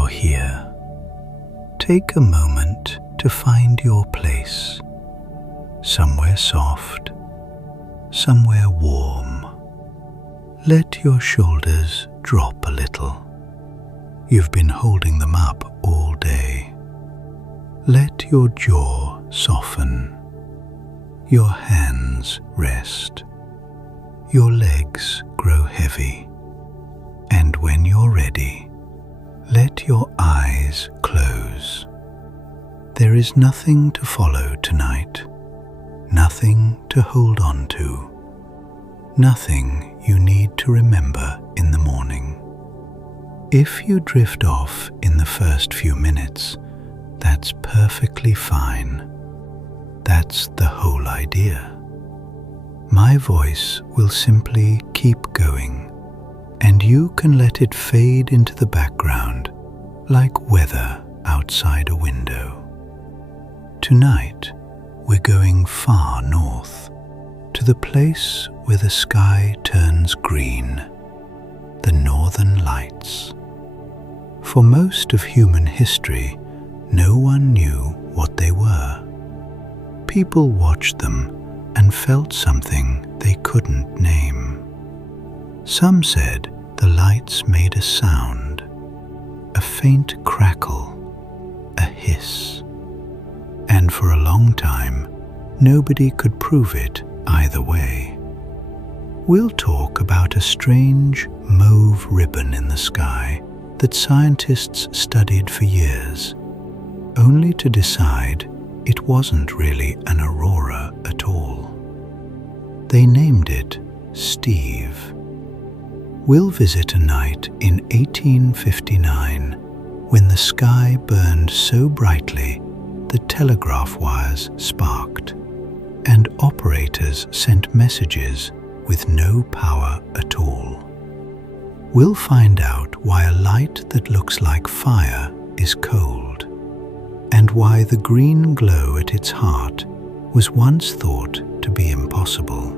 you're here, take a moment to find your place, somewhere soft, somewhere warm. Let your shoulders drop a little. You've been holding them up all day. Let your jaw soften, your hands rest, your legs grow heavy, and when you're ready, let your eyes close. There is nothing to follow tonight, nothing to hold on to, nothing you need to remember in the morning. If you drift off in the first few minutes, that's perfectly fine. That's the whole idea. My voice will simply keep going, and you can let it fade into the background like weather outside a window. Tonight, we're going far north, to the place where the sky turns green, the Northern Lights. For most of human history, no one knew what they were. People watched them and felt something they couldn't name. Some said the lights made a sound, a faint crackle, a hiss. And for a long time, nobody could prove it either way. We'll talk about a strange mauve ribbon in the sky that scientists studied for years, only to decide it wasn't really an aurora at all. They named it Steve. We'll visit a night in 1859 when the sky burned so brightly that telegraph wires sparked, and operators sent messages with no power at all. We'll find out why a light that looks like fire is cold, and why the green glow at its heart was once thought to be impossible.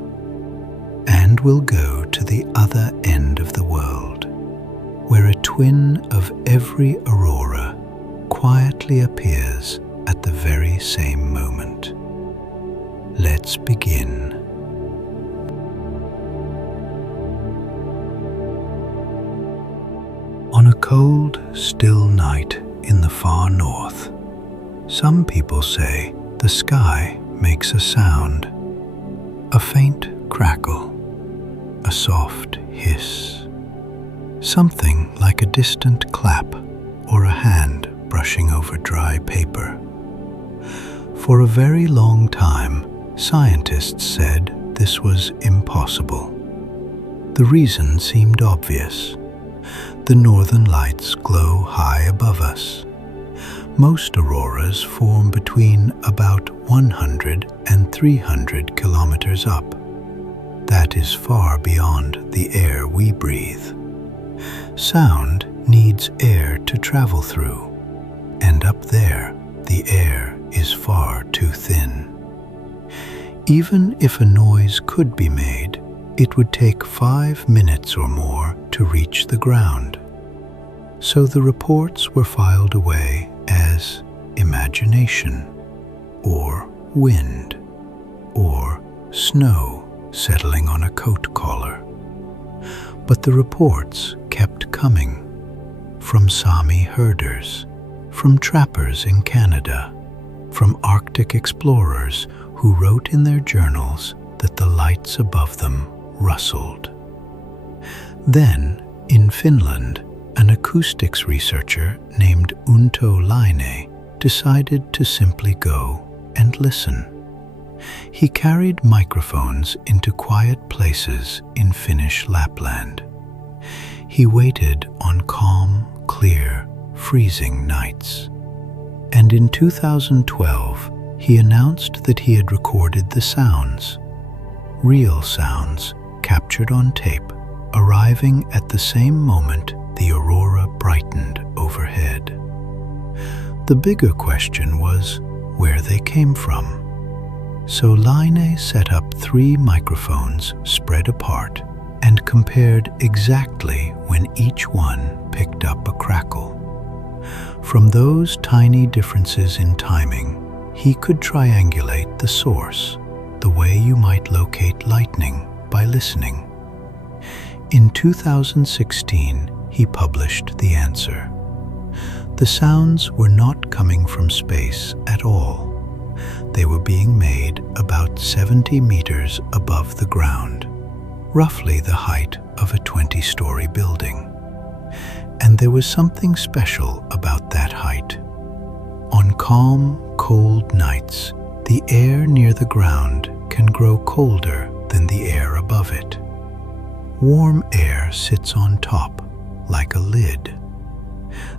And we'll go to the other end of the world, where a twin of every aurora quietly appears at the very same moment. Let's begin. On a cold, still night in the far north, some people say the sky makes a sound, a faint crackle, a soft hiss, something like a distant clap or a hand brushing over dry paper. For a very long time, scientists said this was impossible. The reason seemed obvious. The northern lights glow high above us. Most auroras form between about 100 and 300 kilometers up. That is far beyond the air we breathe. Sound needs air to travel through, and up there, the air is far too thin. Even if a noise could be made, it would take 5 minutes or more to reach the ground. So the reports were filed away as imagination, or wind, or snow settling on a coat collar. But the reports kept coming, from Sami herders, from trappers in Canada, from Arctic explorers who wrote in their journals that the lights above them rustled. Then, in Finland, an acoustics researcher named Unto Laine decided to simply go and listen. He carried microphones into quiet places in Finnish Lapland. He waited on calm, clear, freezing nights. And in 2012, he announced that he had recorded the sounds, real sounds captured on tape, arriving at the same moment the aurora brightened overhead. The bigger question was where they came from. So Laine set up 3 microphones spread apart and compared exactly when each one picked up a crackle. From those tiny differences in timing, he could triangulate the source, the way you might locate lightning by listening. In 2016, he published the answer. The sounds were not coming from space at all. They were being made about 70 meters above the ground, roughly the height of a 20-story building. And there was something special about that height. On calm, cold nights, the air near the ground can grow colder than the air above it. Warm air sits on top, like a lid.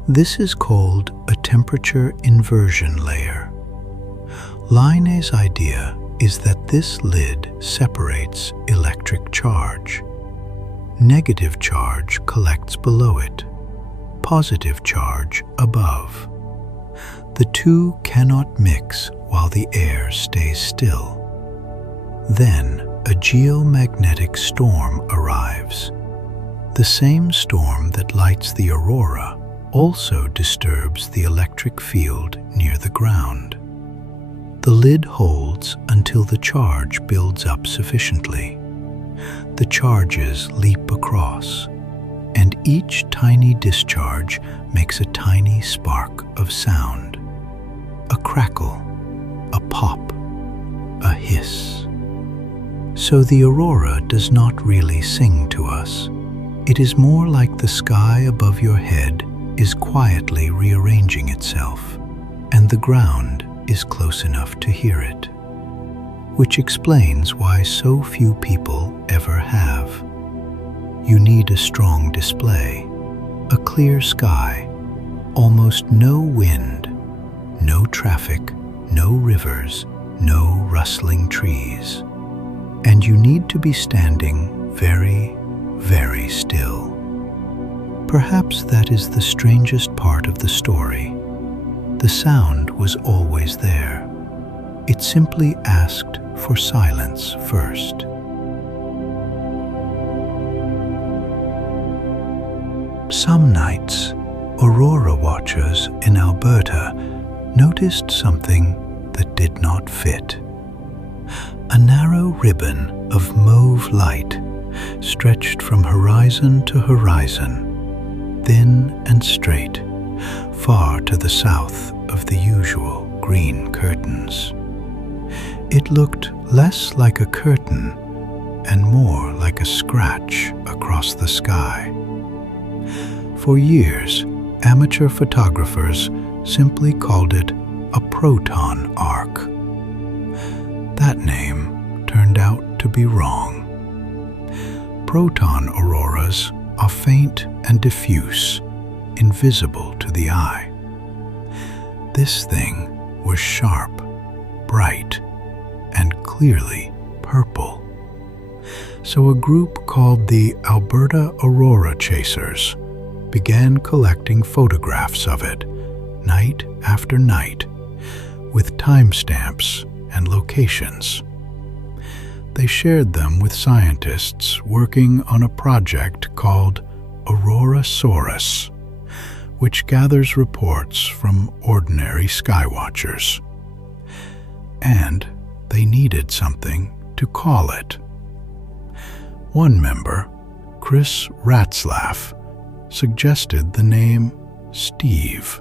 This is called a temperature inversion layer. Linné's idea is that this lid separates electric charge. Negative charge collects below it, positive charge above. The two cannot mix while the air stays still. Then a geomagnetic storm arrives. The same storm that lights the aurora also disturbs the electric field near the ground. The lid holds until the charge builds up sufficiently. The charges leap across, and each tiny discharge makes a tiny spark of sound. A crackle, a pop, a hiss. So the aurora does not really sing to us. It is more like the sky above your head is quietly rearranging itself, and the ground is close enough to hear it, which explains why so few people ever have. You need a strong display, a clear sky, almost no wind, no traffic, no rivers, no rustling trees. And you need to be standing very, very still. Perhaps that is the strangest part of the story. The sound was always there. It simply asked for silence first. Some nights, aurora watchers in Alberta noticed something that did not fit. A narrow ribbon of mauve light stretched from horizon to horizon, thin and straight, far to the south of the usual green curtains. It looked less like a curtain and more like a scratch across the sky. For years, amateur photographers simply called it a proton arc. That name turned out to be wrong. Proton auroras are faint and diffuse, invisible to the eye. This thing was sharp, bright, and clearly purple. So a group called the Alberta Aurora Chasers began collecting photographs of it, night after night, with timestamps and locations. They shared them with scientists working on a project called Aurorasaurus, which gathers reports from ordinary skywatchers. And they needed something to call it. One member, Chris Ratzlaff, suggested the name Steve.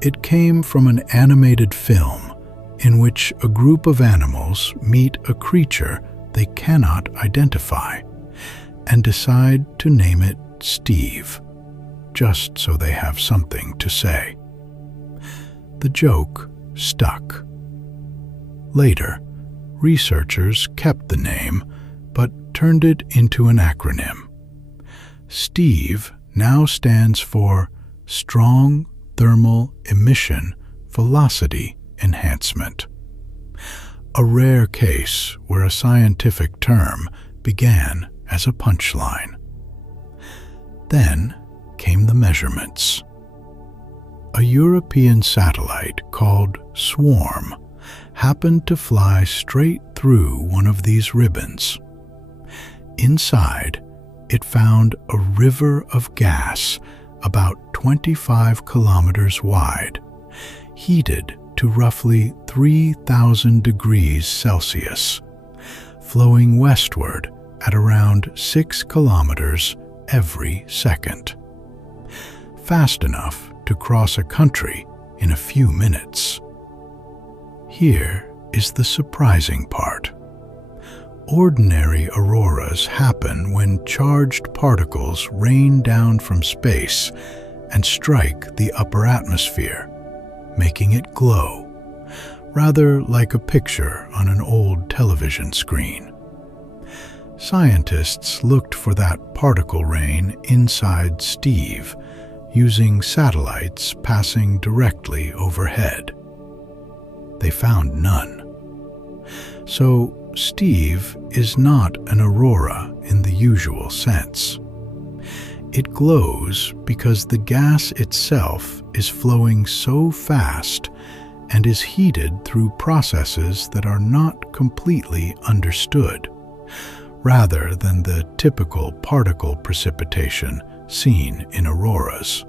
It came from an animated film in which a group of animals meet a creature they cannot identify and decide to name it Steve, just so they have something to say. The joke stuck. Later, researchers kept the name but turned it into an acronym. Steve now stands for Strong Thermal Emission Velocity Enhancement, a rare case where a scientific term began as a punchline. Then came the measurements. A European satellite called Swarm happened to fly straight through one of these ribbons. Inside, it found a river of gas about 25 kilometers wide, heated to roughly 3,000 degrees Celsius, flowing westward at around 6 kilometers every second, fast enough to cross a country in a few minutes. Here is the surprising part. Ordinary auroras happen when charged particles rain down from space and strike the upper atmosphere, making it glow, rather like a picture on an old television screen. Scientists looked for that particle rain inside Steve, using satellites passing directly overhead. They found none. So Steve is not an aurora in the usual sense. It glows because the gas itself is flowing so fast and is heated through processes that are not completely understood, rather than the typical particle precipitation seen in auroras.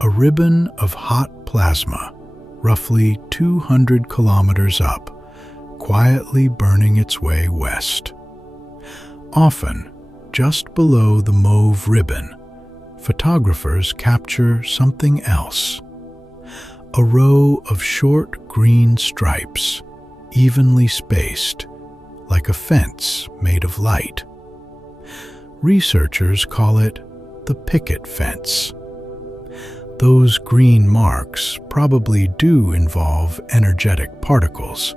A ribbon of hot plasma, roughly 200 kilometers up, quietly burning its way west. Often, just below the mauve ribbon, photographers capture something else. A row of short green stripes, evenly spaced, like a fence made of light. Researchers call it the picket fence. Those green marks probably do involve energetic particles,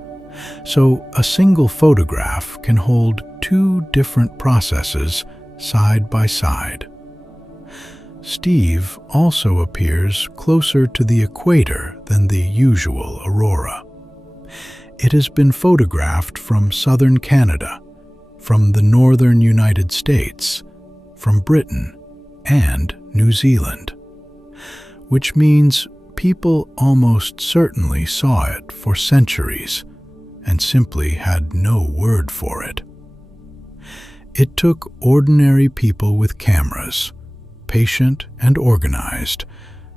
so a single photograph can hold two different processes side by side. Steve also appears closer to the equator than the usual aurora. It has been photographed from southern Canada, from the northern United States, from Britain, and New Zealand, which means people almost certainly saw it for centuries and simply had no word for it. It took ordinary people with cameras, patient and organized,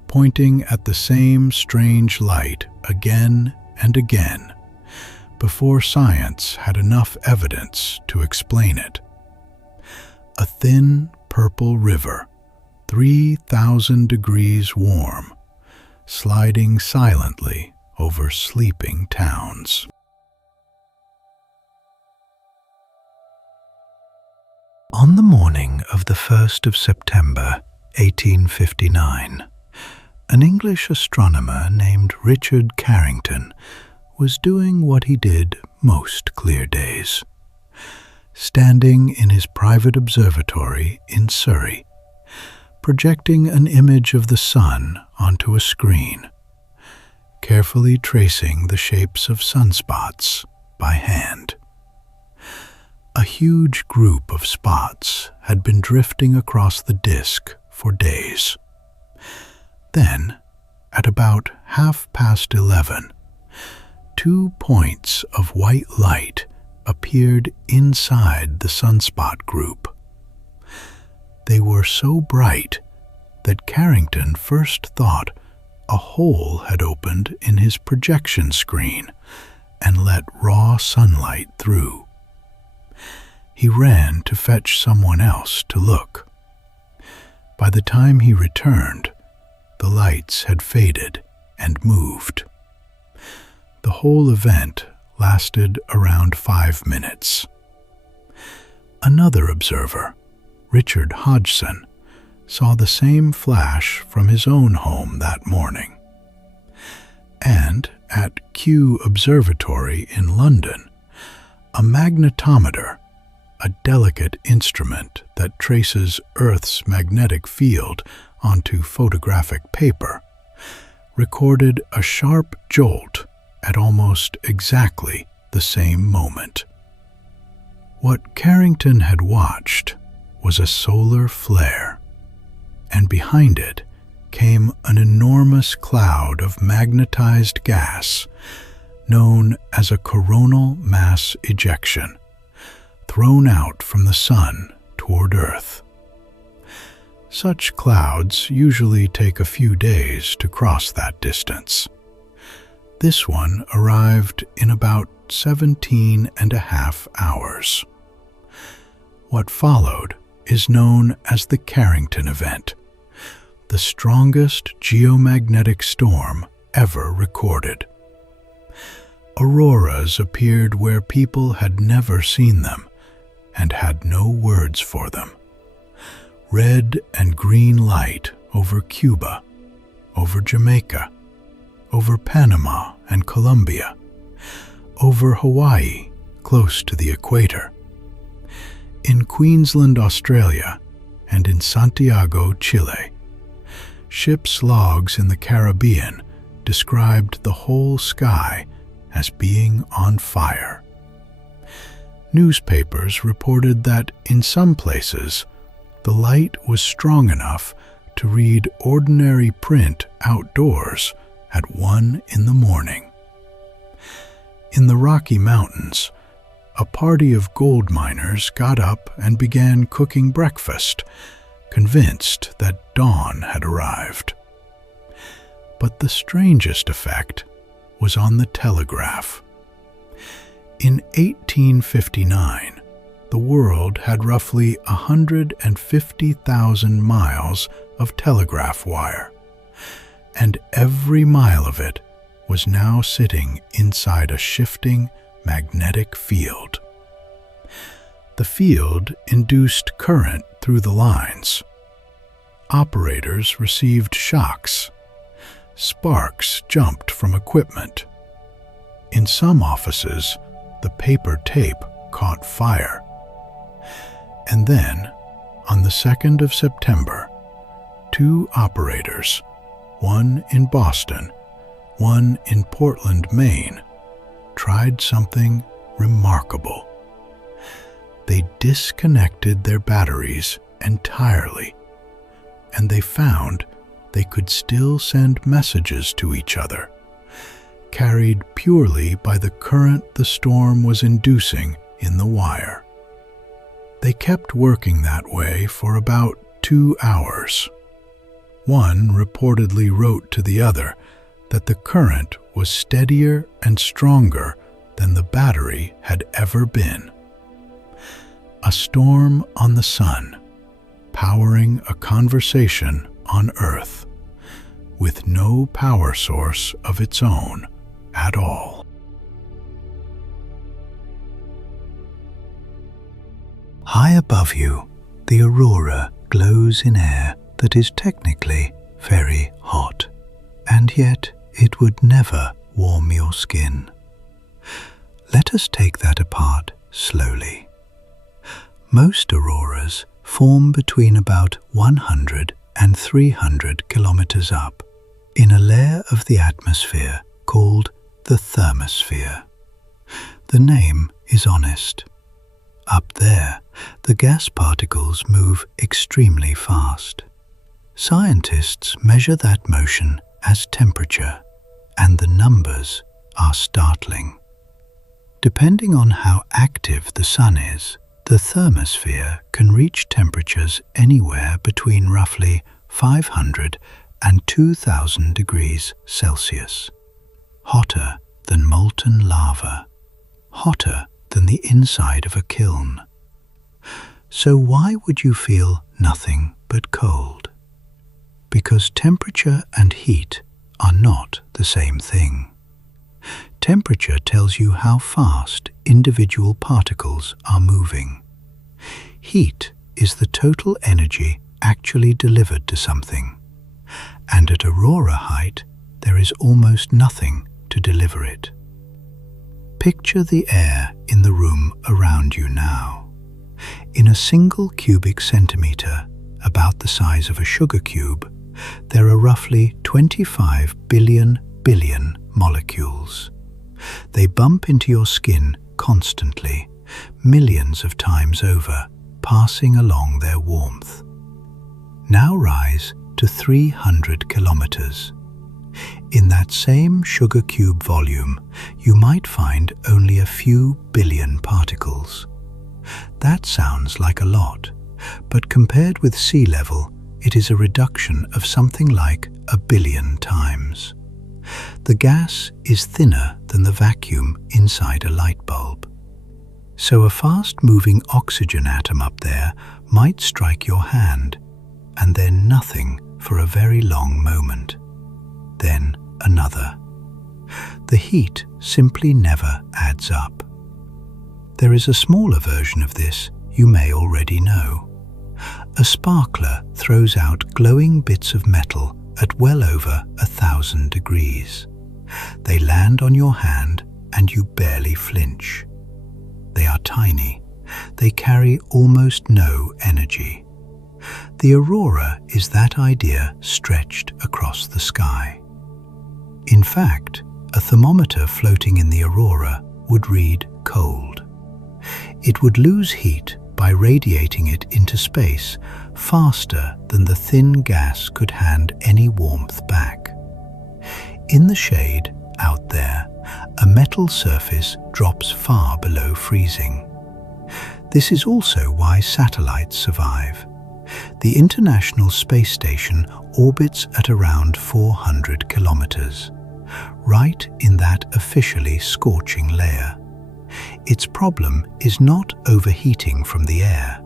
pointing at the same strange light again and again, before science had enough evidence to explain it. A thin purple river, 3,000 degrees warm, sliding silently over sleeping towns. On the morning of the 1st of September, 1859, an English astronomer named Richard Carrington was doing what he did most clear days. Standing in his private observatory in Surrey, projecting an image of the sun onto a screen, carefully tracing the shapes of sunspots by hand. A huge group of spots had been drifting across the disk for days. Then, at about 11:30, 2 points of white light appeared inside the sunspot group. They were so bright that Carrington first thought a hole had opened in his projection screen and let raw sunlight through. He ran to fetch someone else to look. By the time he returned, the lights had faded and moved. The whole event lasted around 5 minutes. Another observer, Richard Hodgson, saw the same flash from his own home that morning. And at Kew Observatory in London, a magnetometer, a delicate instrument that traces Earth's magnetic field onto photographic paper, recorded a sharp jolt at almost exactly the same moment. What Carrington had watched was a solar flare, and behind it came an enormous cloud of magnetized gas known as a coronal mass ejection, thrown out from the sun toward Earth. Such clouds usually take a few days to cross that distance. This one arrived in about 17.5 hours. What followed is known as the Carrington event, the strongest geomagnetic storm ever recorded. Auroras appeared where people had never seen them and had no words for them. Red and green light over Cuba, over Jamaica, over Panama and Colombia, over Hawaii, close to the equator. In Queensland, Australia, and in Santiago, Chile, ships' logs in the Caribbean described the whole sky as being on fire. Newspapers reported that in some places, the light was strong enough to read ordinary print outdoors at 1 in the morning. In the Rocky Mountains, a party of gold miners got up and began cooking breakfast, convinced that dawn had arrived. But the strangest effect was on the telegraph. In 1859, the world had roughly 150,000 miles of telegraph wire, and every mile of it was now sitting inside a shifting magnetic field. The field induced current through the lines. Operators received shocks. Sparks jumped from equipment. In some offices, the paper tape caught fire. And then, on the 2nd of September, 2 operators, one in Boston, one in Portland, Maine, tried something remarkable. They disconnected their batteries entirely, and they found they could still send messages to each other, carried purely by the current the storm was inducing in the wire. They kept working that way for about 2 hours. One reportedly wrote to the other that the current was steadier and stronger than the battery had ever been. A storm on the sun, powering a conversation on Earth, with no power source of its own at all. High above you, the aurora glows in air that is technically very hot, and yet it would never warm your skin. Let us take that apart slowly. Most auroras form between about 100 and 300 kilometers up, in a layer of the atmosphere called the thermosphere. The name is honest. Up there, the gas particles move extremely fast. Scientists measure that motion as temperature, and the numbers are startling. Depending on how active the sun is, the thermosphere can reach temperatures anywhere between roughly 500 and 2000 degrees Celsius. Hotter than molten lava, hotter than the inside of a kiln. So why would you feel nothing but cold? Because temperature and heat are not the same thing. Temperature tells you how fast individual particles are moving. Heat is the total energy actually delivered to something, and at aurora height there is almost nothing to deliver it. Picture the air in the room around you now. In a single cubic centimeter, about the size of a sugar cube, there are roughly 25 billion molecules. They bump into your skin constantly, millions of times over, passing along their warmth. Now rise to 300 kilometers. In that same sugar cube volume, you might find only a few billion particles. That sounds like a lot, but compared with sea level, it is a reduction of something like 1 billion times. The gas is thinner than the vacuum inside a light bulb. So a fast-moving oxygen atom up there might strike your hand, and then nothing for a very long moment. Then another. The heat simply never adds up. There is a smaller version of this you may already know. A sparkler throws out glowing bits of metal at well over 1,000 degrees. They land on your hand and you barely flinch. They are tiny. They carry almost no energy. The aurora is that idea stretched across the sky. In fact, a thermometer floating in the aurora would read cold. It would lose heat by radiating it into space faster than the thin gas could hand any warmth back. In the shade, out there, a metal surface drops far below freezing. This is also why satellites survive. The International Space Station orbits at around 400 kilometers, right in that officially scorching layer. Its problem is not overheating from the air.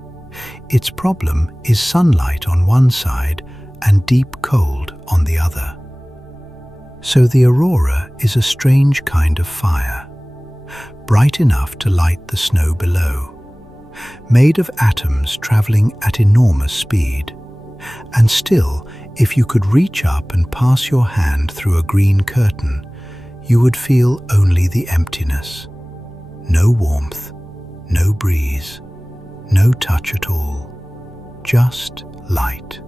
Its problem is sunlight on one side and deep cold on the other. So the aurora is a strange kind of fire, bright enough to light the snow below, made of atoms traveling at enormous speed. And still, if you could reach up and pass your hand through a green curtain, you would feel only the emptiness. No warmth, no breeze, no touch at all. Just light,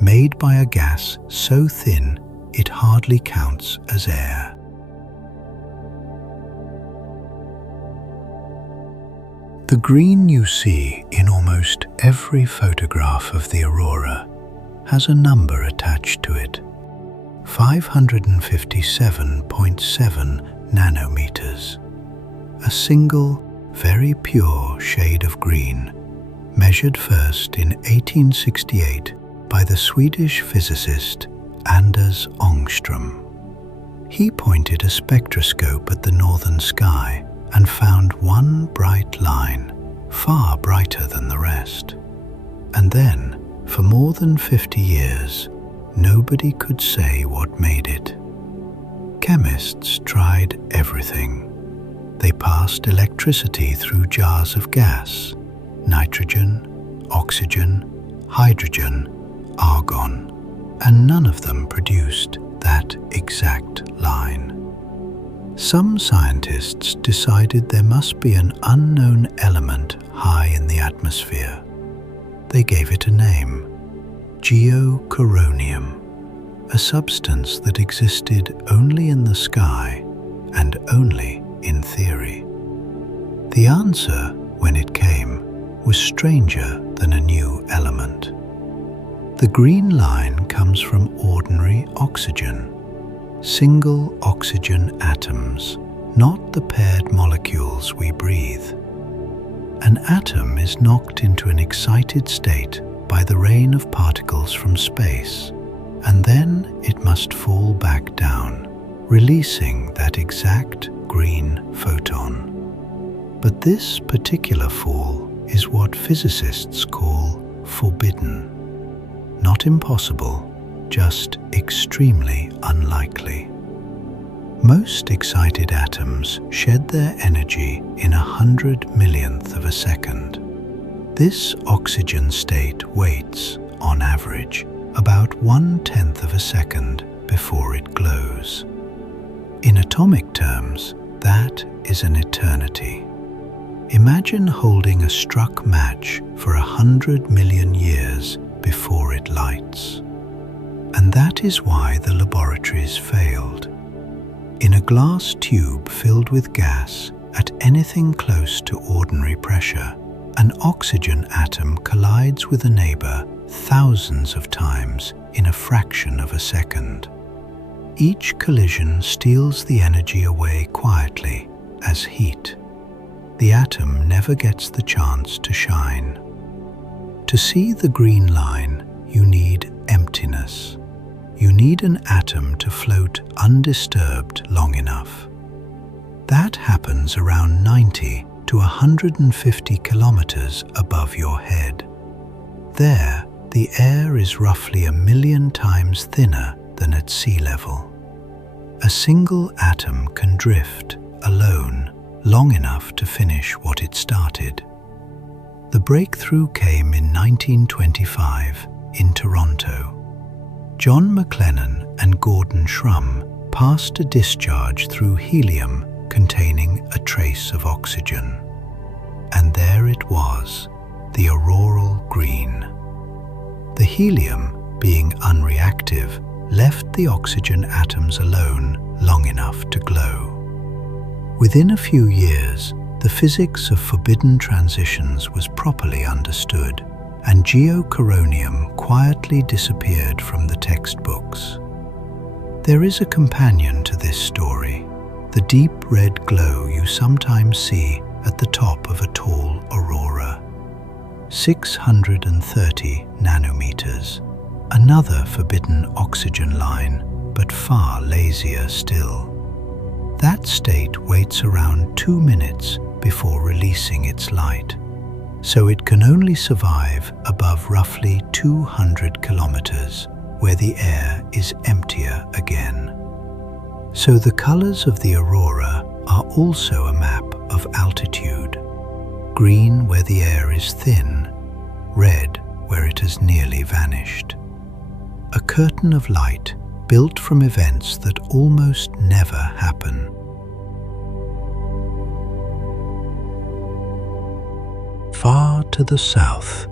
made by a gas so thin it hardly counts as air. The green you see in almost every photograph of the aurora has a number attached to it. 557.7 nanometers. A single, very pure shade of green, measured first in 1868 by the Swedish physicist Anders Ångström. He pointed a spectroscope at the northern sky and found one bright line, far brighter than the rest. And then, for more than 50 years, nobody could say what made it. Chemists tried everything. They passed electricity through jars of gas, nitrogen, oxygen, hydrogen, argon, and none of them produced that exact line. Some scientists decided there must be an unknown element high in the atmosphere. They gave it a name, geocoronium, a substance that existed only in the sky and only in theory. The answer, when it came, was stranger than a new element. The green line comes from ordinary oxygen, single oxygen atoms, not the paired molecules we breathe. An atom is knocked into an excited state by the rain of particles from space, and then it must fall back down, releasing that exact green photon. But this particular fall is what physicists call forbidden. Not impossible, just extremely unlikely. Most excited atoms shed their energy in 100 millionth of a second. This oxygen state waits, on average, about 1/10 of a second before it glows. In atomic terms, that is an eternity. Imagine holding a struck match for 100 million years before it lights. And that is why the laboratories failed. In a glass tube filled with gas at anything close to ordinary pressure, an oxygen atom collides with a neighbor thousands of times in a fraction of a second. Each collision steals the energy away quietly as heat. The atom never gets the chance to shine. To see the green line, you need emptiness. You need an atom to float undisturbed long enough. That happens around 90 to 150 kilometers above your head. There, the air is roughly 1,000,000 times thinner than at sea level. A single atom can drift alone long enough to finish what it started. The breakthrough came in 1925 in Toronto. John McLennan and Gordon Shrum passed a discharge through helium containing a trace of oxygen. And there it was, the auroral green. The helium, being unreactive, left the oxygen atoms alone long enough to glow. Within a few years, the physics of forbidden transitions was properly understood, and geocoronium quietly disappeared from the textbooks. There is a companion to this story, the deep red glow you sometimes see at the top of a tall aurora. 630 nanometers, another forbidden oxygen line, but far lazier still. That state waits around 2 minutes before releasing its light, so it can only survive above roughly 200 kilometers, where the air is emptier again. So the colors of the aurora are also a map of altitude. Green where the air is thin, red where it has nearly vanished. A curtain of light built from events that almost never happen. Far to the south,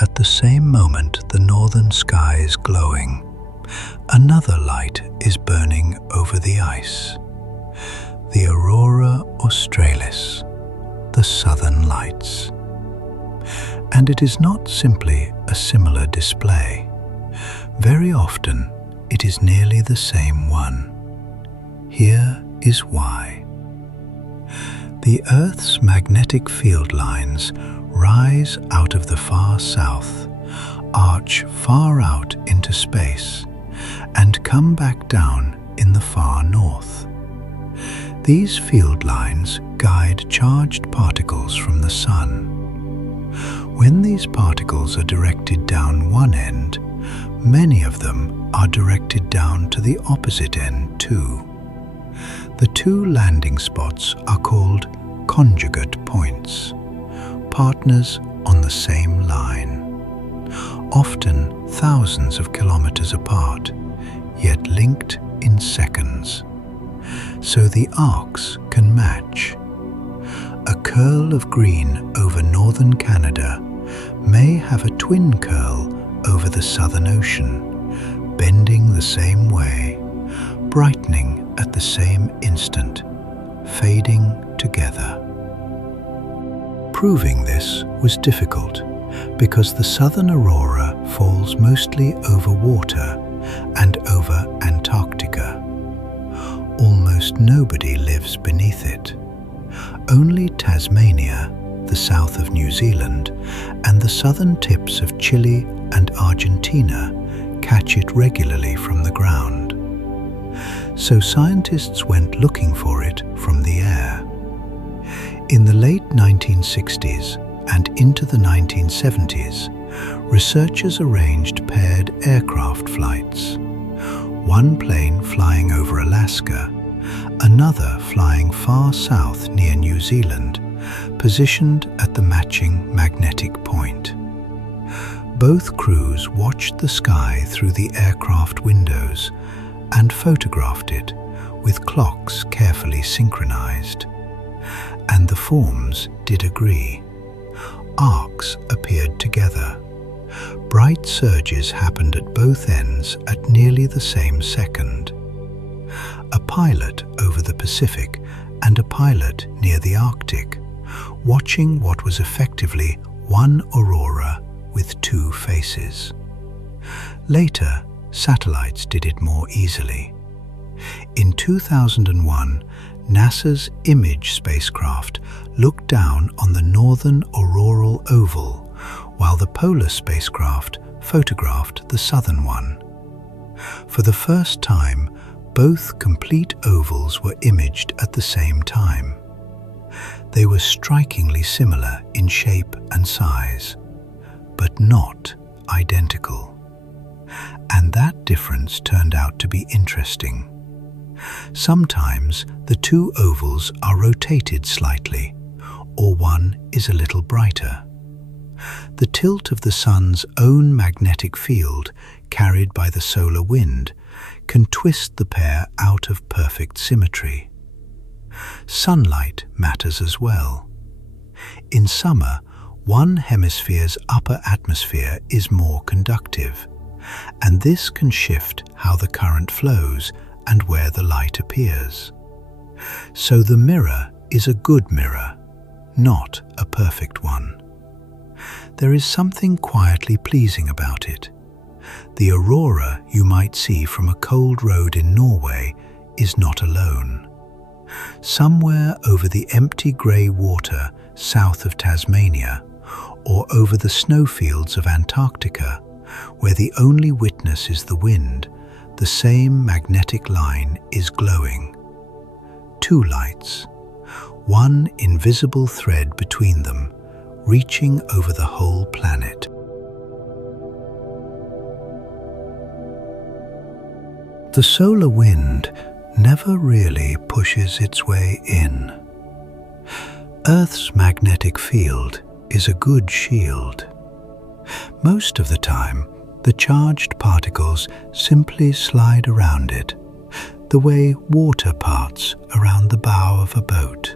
at the same moment the northern sky is glowing, another light is burning over the ice. The aurora australis, the southern lights. And it is not simply a similar display. Very often, it is nearly the same one. Here is why. The Earth's magnetic field lines rise out of the far south, arch far out into space, and come back down in the far north. These field lines guide charged particles from the sun. When these particles are directed down one end, many of them are directed down to the opposite end too. The two landing spots are called conjugate points, partners on the same line, often thousands of kilometers apart, yet linked in seconds. So the arcs can match. A curl of green over northern Canada may have a twin curl over the Southern Ocean, bending the same way, brightening at the same instant, fading together. Proving this was difficult because the southern aurora falls mostly over water and over Antarctica. Almost nobody lives beneath it. Only Tasmania, the south of New Zealand, and the southern tips of Chile and Argentina catch it regularly from the ground. So scientists went looking for it from the air. In the late 1960s and into the 1970s, researchers arranged paired aircraft flights. One plane flying over Alaska, another flying far south near New Zealand, positioned at the matching magnetic point. Both crews watched the sky through the aircraft windows and photographed it with clocks carefully synchronized. And the forms did agree. Arcs appeared together. Bright surges happened at both ends at nearly the same second. A pilot over the Pacific and a pilot near the Arctic, watching what was effectively one aurora with two faces. Later, satellites did it more easily. In 2001, NASA's IMAGE spacecraft looked down on the northern auroral oval, while the Polar spacecraft photographed the southern one. For the first time, both complete ovals were imaged at the same time. They were strikingly similar in shape and size, but not identical. And that difference turned out to be interesting. Sometimes the two ovals are rotated slightly, or one is a little brighter. The tilt of the Sun's own magnetic field, carried by the solar wind, can twist the pair out of perfect symmetry. Sunlight matters as well. In summer, one hemisphere's upper atmosphere is more conductive, and this can shift how the current flows and where the light appears. So the mirror is a good mirror, not a perfect one. There is something quietly pleasing about it. The aurora you might see from a cold road in Norway is not alone. Somewhere over the empty grey water south of Tasmania, or over the snowfields of Antarctica, where the only witness is the wind, the same magnetic line is glowing. Two lights, one invisible thread between them, reaching over the whole planet. The solar wind never really pushes its way in. Earth's magnetic field is a good shield. Most of the time, the charged particles simply slide around it, the way water parts around the bow of a boat.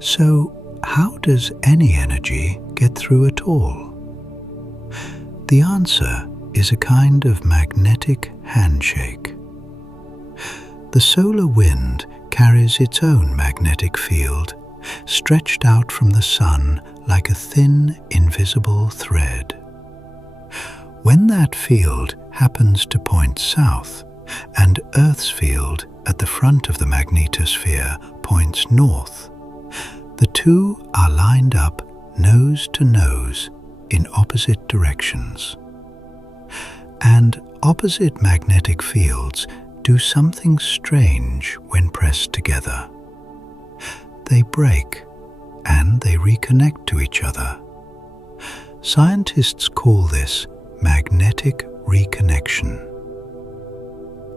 So, how does any energy get through at all? The answer is a kind of magnetic handshake. The solar wind carries its own magnetic field, stretched out from the Sun like a thin, invisible thread. When that field happens to point south, and Earth's field at the front of the magnetosphere points north, the two are lined up nose to nose in opposite directions. And opposite magnetic fields do something strange when pressed together. They break, and they reconnect to each other. Scientists call this magnetic reconnection.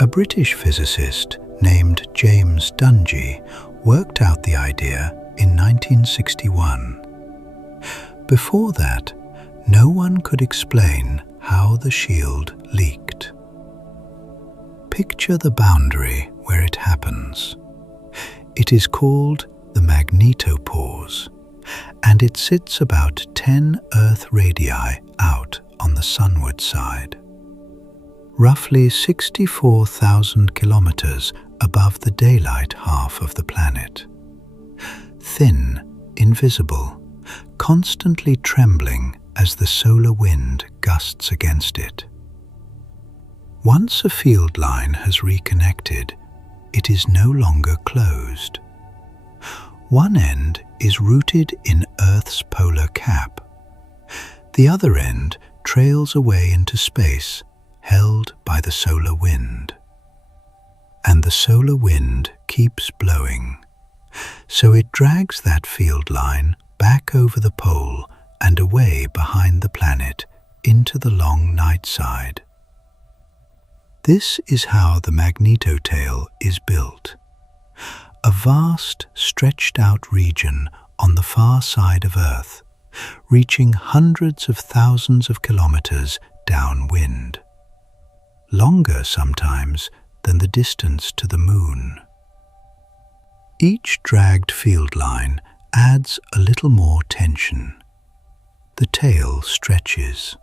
A British physicist named James Dungy worked out the idea in 1961. Before that, no one could explain how the shield leaked. Picture the boundary where it happens. It is called the magnetopause, and it sits about 10 Earth radii out on the sunward side, roughly 64,000 kilometers above the daylight half of the planet. Thin, invisible, constantly trembling as the solar wind gusts against it. Once a field line has reconnected, it is no longer closed. One end is rooted in Earth's polar cap. The other end trails away into space, held by the solar wind. And the solar wind keeps blowing, so it drags that field line back over the pole and away behind the planet into the long night side. This is how the magnetotail is built. A vast, stretched-out region on the far side of Earth, reaching hundreds of thousands of kilometers downwind. Longer sometimes than the distance to the Moon. Each dragged field line adds a little more tension. The tail stretches.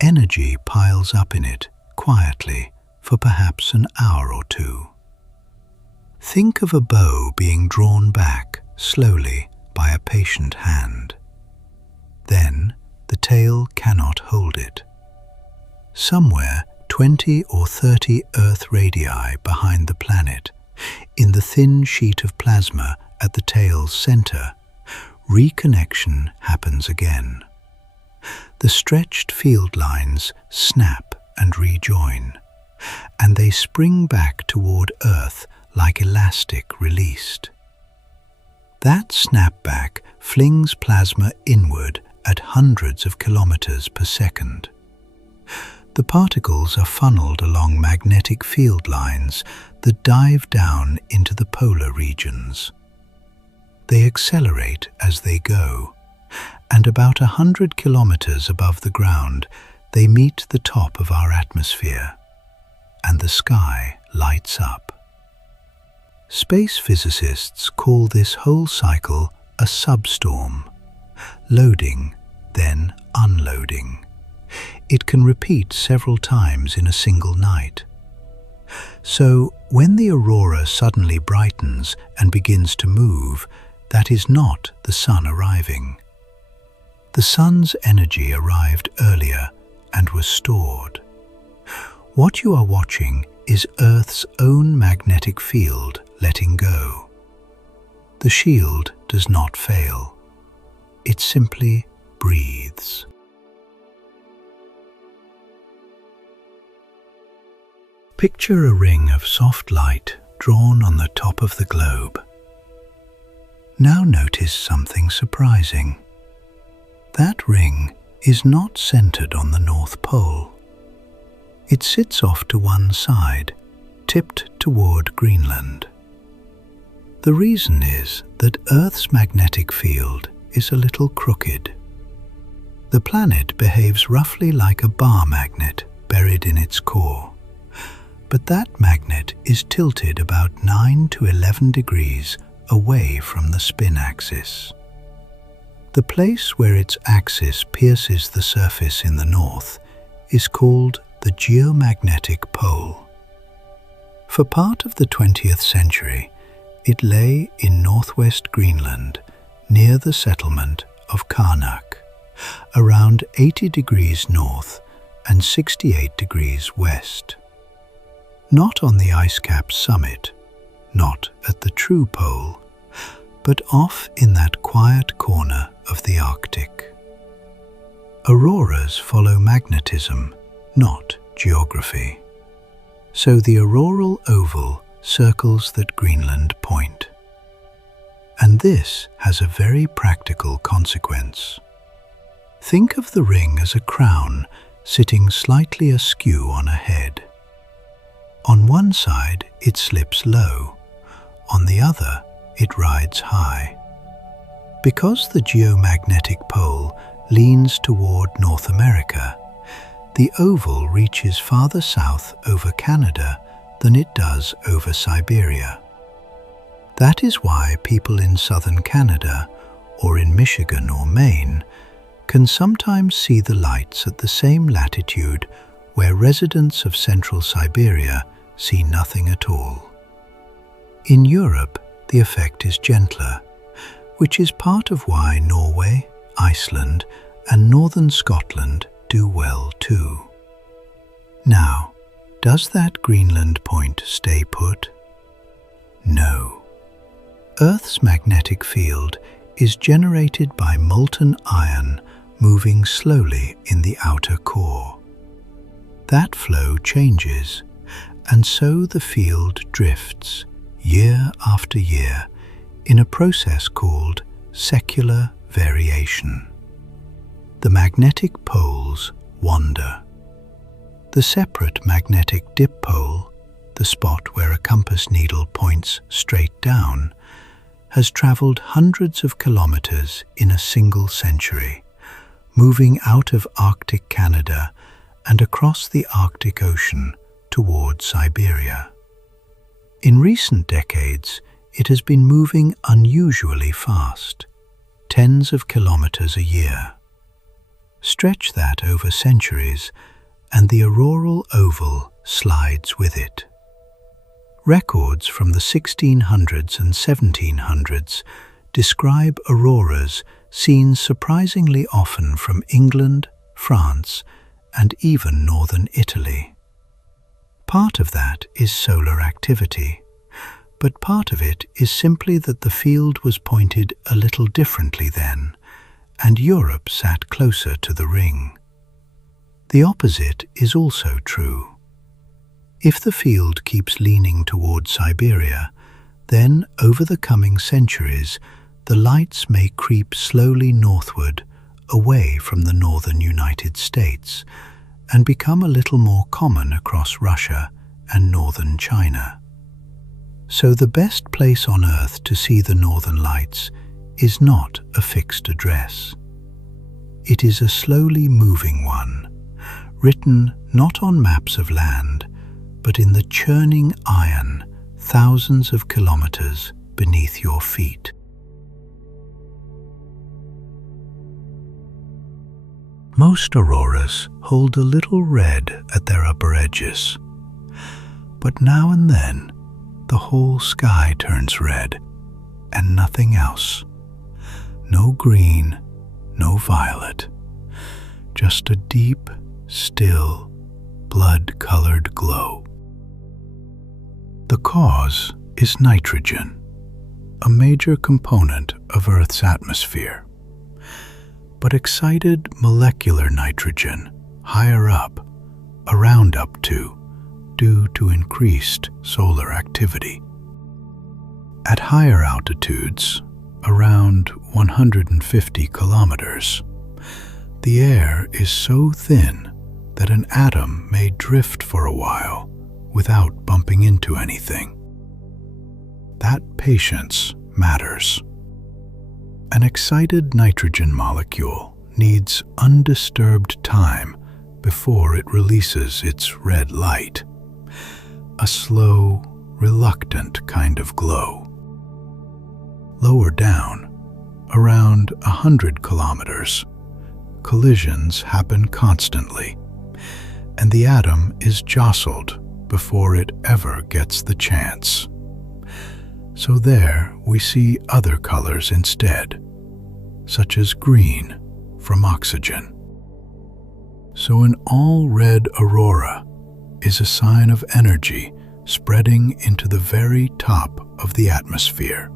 Energy piles up in it quietly for perhaps an hour or two. Think of a bow being drawn back slowly by a patient hand. Then the tail cannot hold it. Somewhere 20 or 30 Earth radii behind the planet, in the thin sheet of plasma at the tail's center, reconnection happens again. the stretched field lines snap and rejoin, and they spring back toward Earth like elastic released. That snapback flings plasma inward at hundreds of kilometers per second. The particles are funneled along magnetic field lines that dive down into the polar regions. They accelerate as they go, and about 100 kilometers above the ground, they meet the top of our atmosphere, and the sky lights up. Space physicists call this whole cycle a substorm, loading, then unloading. It can repeat several times in a single night. So, when the aurora suddenly brightens and begins to move, that is not the sun arriving. The sun's energy arrived earlier and was stored. What you are watching is Earth's own magnetic field letting go. The shield does not fail. It simply breathes. Picture a ring of soft light drawn on the top of the globe. Now notice something surprising. That ring is not centered on the North Pole. It sits off to one side, tipped toward Greenland. The reason is that Earth's magnetic field is a little crooked. The planet behaves roughly like a bar magnet buried in its core, but that magnet is tilted about 9 to 11 degrees away from the spin axis. The place where its axis pierces the surface in the north is called the geomagnetic pole. For part of the 20th century, it lay in northwest Greenland, near the settlement of Karnak, around 80 degrees north and 68 degrees west. Not on the ice cap's summit, not at the true pole, but off in that quiet corner of the Arctic. Auroras follow magnetism, not geography. So the auroral oval circles that Greenland point. And this has a very practical consequence. Think of the ring as a crown sitting slightly askew on a head. On one side it slips low, on the other it rides high. Because the geomagnetic pole leans toward North America, the oval reaches farther south over Canada than it does over Siberia. That is why people in southern Canada, or in Michigan or Maine, can sometimes see the lights at the same latitude where residents of central Siberia see nothing at all. In Europe, the effect is gentler, which is part of why Norway, Iceland, and northern Scotland do well too. Now, does that Greenland point stay put? No. Earth's magnetic field is generated by molten iron moving slowly in the outer core. That flow changes, and so the field drifts, year after year, in a process called secular variation. The magnetic poles wander. The separate magnetic dipole, the spot where a compass needle points straight down, has traveled hundreds of kilometers in a single century, moving out of Arctic Canada and across the Arctic Ocean toward Siberia. In recent decades, it has been moving unusually fast, tens of kilometers a year. Stretch that over centuries, and the auroral oval slides with it. Records from the 1600s and 1700s describe auroras seen surprisingly often from England, France, and even northern Italy. Part of that is solar activity, but part of it is simply that the field was pointed a little differently then, and Europe sat closer to the ring. The opposite is also true. If the field keeps leaning toward Siberia, then over the coming centuries, the lights may creep slowly northward, away from the northern United States, and become a little more common across Russia and northern China. So the best place on Earth to see the northern lights is not a fixed address. It is a slowly moving one, written not on maps of land, but in the churning iron thousands of kilometers beneath your feet. Most auroras hold a little red at their upper edges, but now and then the whole sky turns red and nothing else. No green, no violet, just a deep, still, blood-colored glow. The cause is nitrogen, a major component of Earth's atmosphere. But excited molecular nitrogen higher up, around up to, due to increased solar activity. At higher altitudes, around 150 kilometers, the air is so thin that an atom may drift for a while without bumping into anything. That patience matters. An excited nitrogen molecule needs undisturbed time before it releases its red light, a slow, reluctant kind of glow. Lower down, around 100 kilometers, collisions happen constantly, and the atom is jostled before it ever gets the chance. So there we see other colors instead, such as green from oxygen. So an all-red aurora is a sign of energy spreading into the very top of the atmosphere.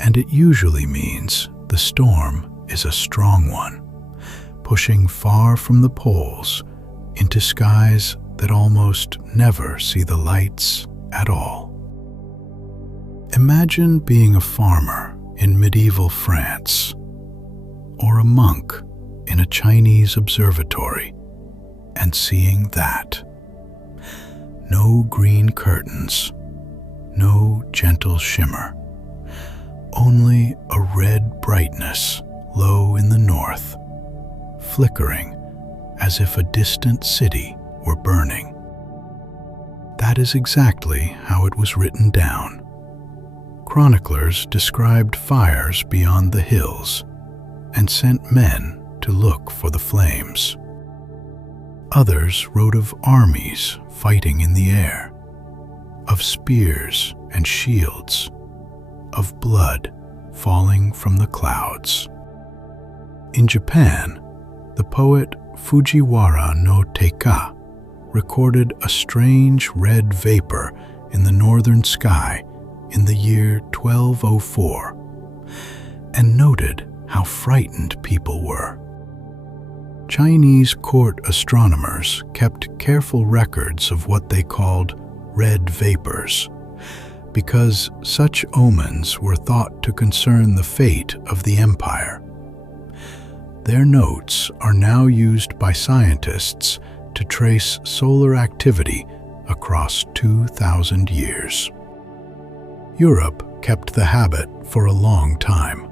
And it usually means the storm is a strong one, pushing far from the poles into skies that almost never see the lights at all. Imagine being a farmer in medieval France, or a monk in a Chinese observatory, and seeing that. No green curtains, no gentle shimmer, only a red brightness low in the north, flickering as if a distant city were burning. That is exactly how it was written down. Chroniclers described fires beyond the hills and sent men to look for the flames. Others wrote of armies fighting in the air, of spears and shields, of blood falling from the clouds. In Japan, the poet Fujiwara no Teika recorded a strange red vapor in the northern sky in the year 1204, and noted how frightened people were. Chinese court astronomers kept careful records of what they called red vapors, because such omens were thought to concern the fate of the empire. Their notes are now used by scientists to trace solar activity across 2,000 years. Europe kept the habit for a long time.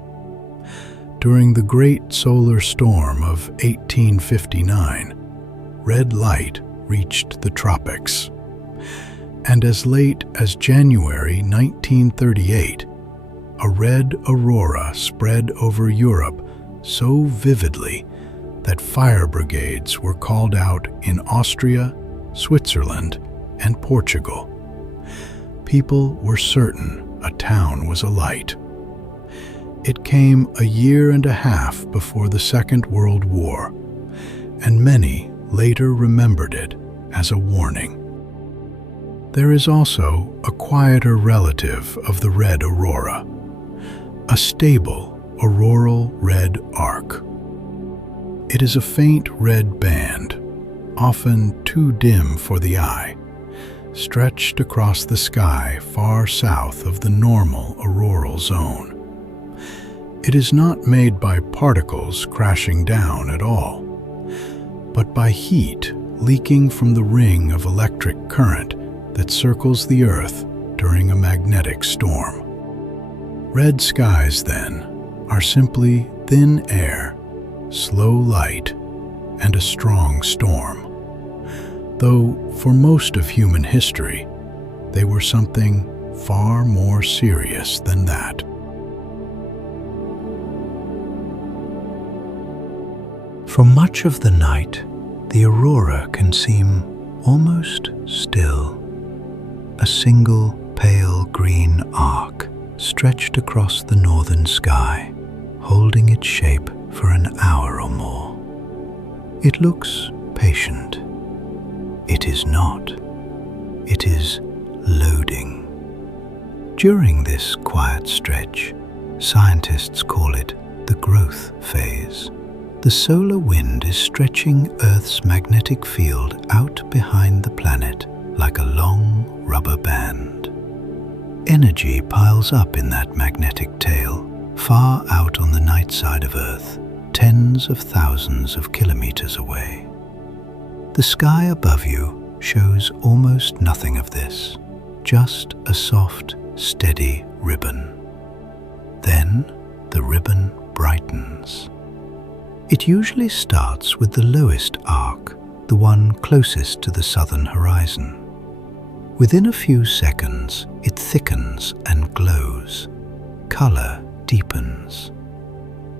During the Great Solar Storm of 1859, red light reached the tropics. And as late as January 1938, a red aurora spread over Europe so vividly that fire brigades were called out in Austria, Switzerland, and Portugal. People were certain a town was alight. It came a year and a half before the Second World War, and many later remembered it as a warning. There is also a quieter relative of the red aurora, a stable auroral red arc. It is a faint red band, often too dim for the eye, stretched across the sky far south of the normal auroral zone. It is not made by particles crashing down at all, but by heat leaking from the ring of electric current that circles the Earth during a magnetic storm. Red skies, then, are simply thin air, slow light, and a strong storm. Though for most of human history, they were something far more serious than that. For much of the night, the aurora can seem almost still. A single pale green arc stretched across the northern sky, holding its shape for an hour or more. It looks patient. It is not. It is loading. During this quiet stretch, scientists call it the growth phase. The solar wind is stretching Earth's magnetic field out behind the planet like a long rubber band. Energy piles up in that magnetic tail, far out on the night side of Earth, tens of thousands of kilometers away. The sky above you shows almost nothing of this, just a soft, steady ribbon. Then the ribbon brightens. It usually starts with the lowest arc, the one closest to the southern horizon. Within a few seconds, it thickens and glows. Color deepens.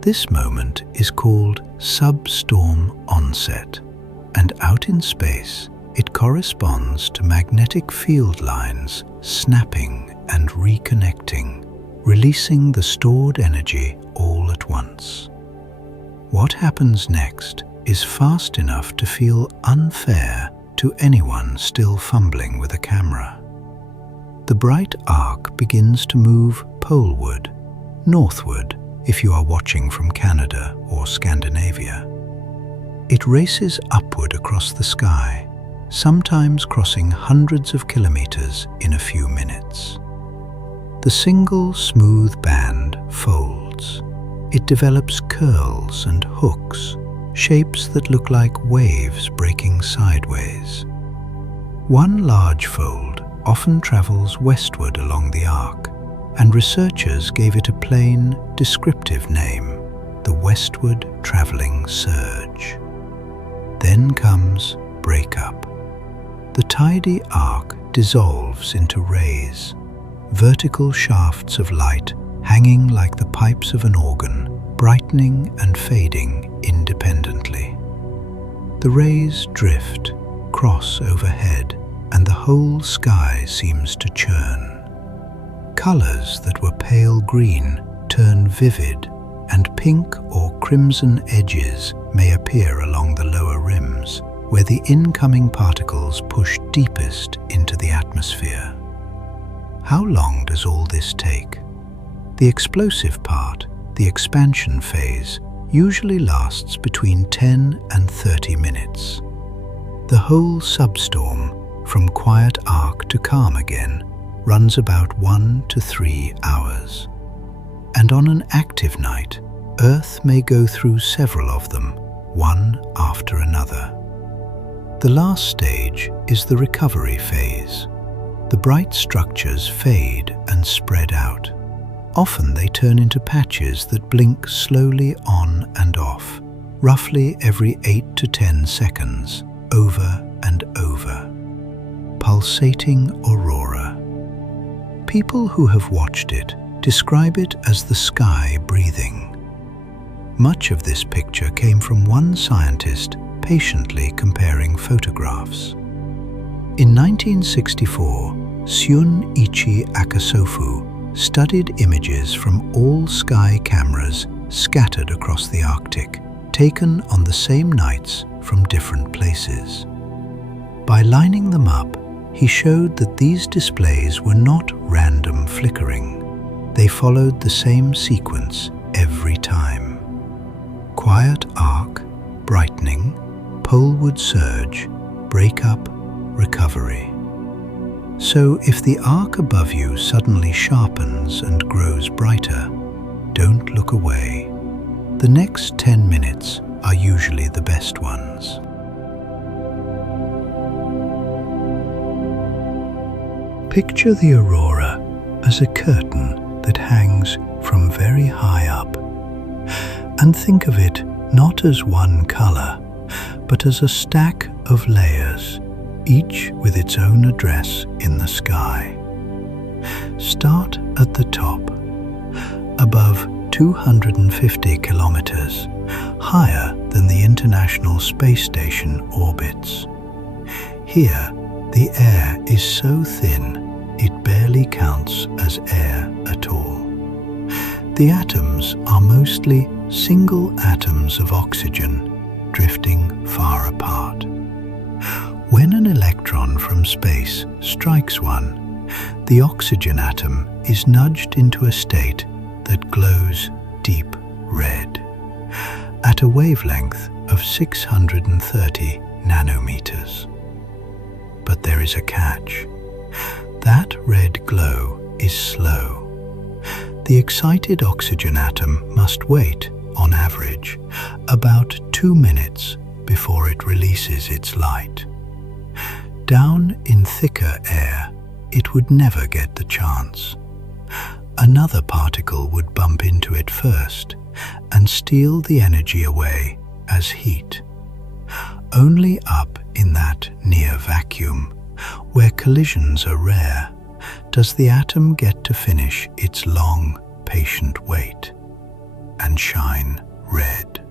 This moment is called substorm onset, and out in space, it corresponds to magnetic field lines snapping and reconnecting, releasing the stored energy all at once. What happens next is fast enough to feel unfair to anyone still fumbling with a camera. The bright arc begins to move poleward, northward if you are watching from Canada or Scandinavia. It races upward across the sky, sometimes crossing hundreds of kilometers in a few minutes. The single smooth band folds. It develops curls and hooks, shapes that look like waves breaking sideways. One large fold often travels westward along the arc, and researchers gave it a plain, descriptive name, the westward traveling surge. Then comes breakup. The tidy arc dissolves into rays, vertical shafts of light hanging like the pipes of an organ, brightening and fading independently. The rays drift, cross overhead, and the whole sky seems to churn. Colors that were pale green turn vivid, and pink or crimson edges may appear along the lower rims, where the incoming particles push deepest into the atmosphere. How long does all this take? The explosive part, the expansion phase, usually lasts between 10 and 30 minutes. The whole substorm, from quiet arc to calm again, runs about 1 to 3 hours. And on an active night, Earth may go through several of them, one after another. The last stage is the recovery phase. The bright structures fade and spread out. Often they turn into patches that blink slowly on and off, roughly every 8 to 10 seconds, over and over. Pulsating aurora. People who have watched it describe it as the sky breathing. Much of this picture came from one scientist patiently comparing photographs. In 1964, Shunichi Akasofu studied images from all sky cameras scattered across the Arctic, taken on the same nights from different places. By lining them up, he showed that these displays were not random flickering. They followed the same sequence every quiet arc, brightening, poleward surge, breakup, recovery. So if the arc above you suddenly sharpens and grows brighter, don't look away. The next 10 minutes are usually the best ones. Picture the aurora as a curtain that hangs from very high up. And think of it not as one color, but as a stack of layers, each with its own address in the sky. Start at the top, above 250 kilometers, higher than the International Space Station orbits. Here, the air is so thin it barely counts as air at all. The atoms are mostly single atoms of oxygen drifting far apart. When an electron from space strikes one, the oxygen atom is nudged into a state that glows deep red, at a wavelength of 630 nanometers. But there is a catch. That red glow is slow. The excited oxygen atom must wait, on average, about 2 minutes before it releases its light. Down in thicker air, it would never get the chance. Another particle would bump into it first and steal the energy away as heat. Only up in that near vacuum, where collisions are rare, does the atom get to finish its long, patient wait and shine red.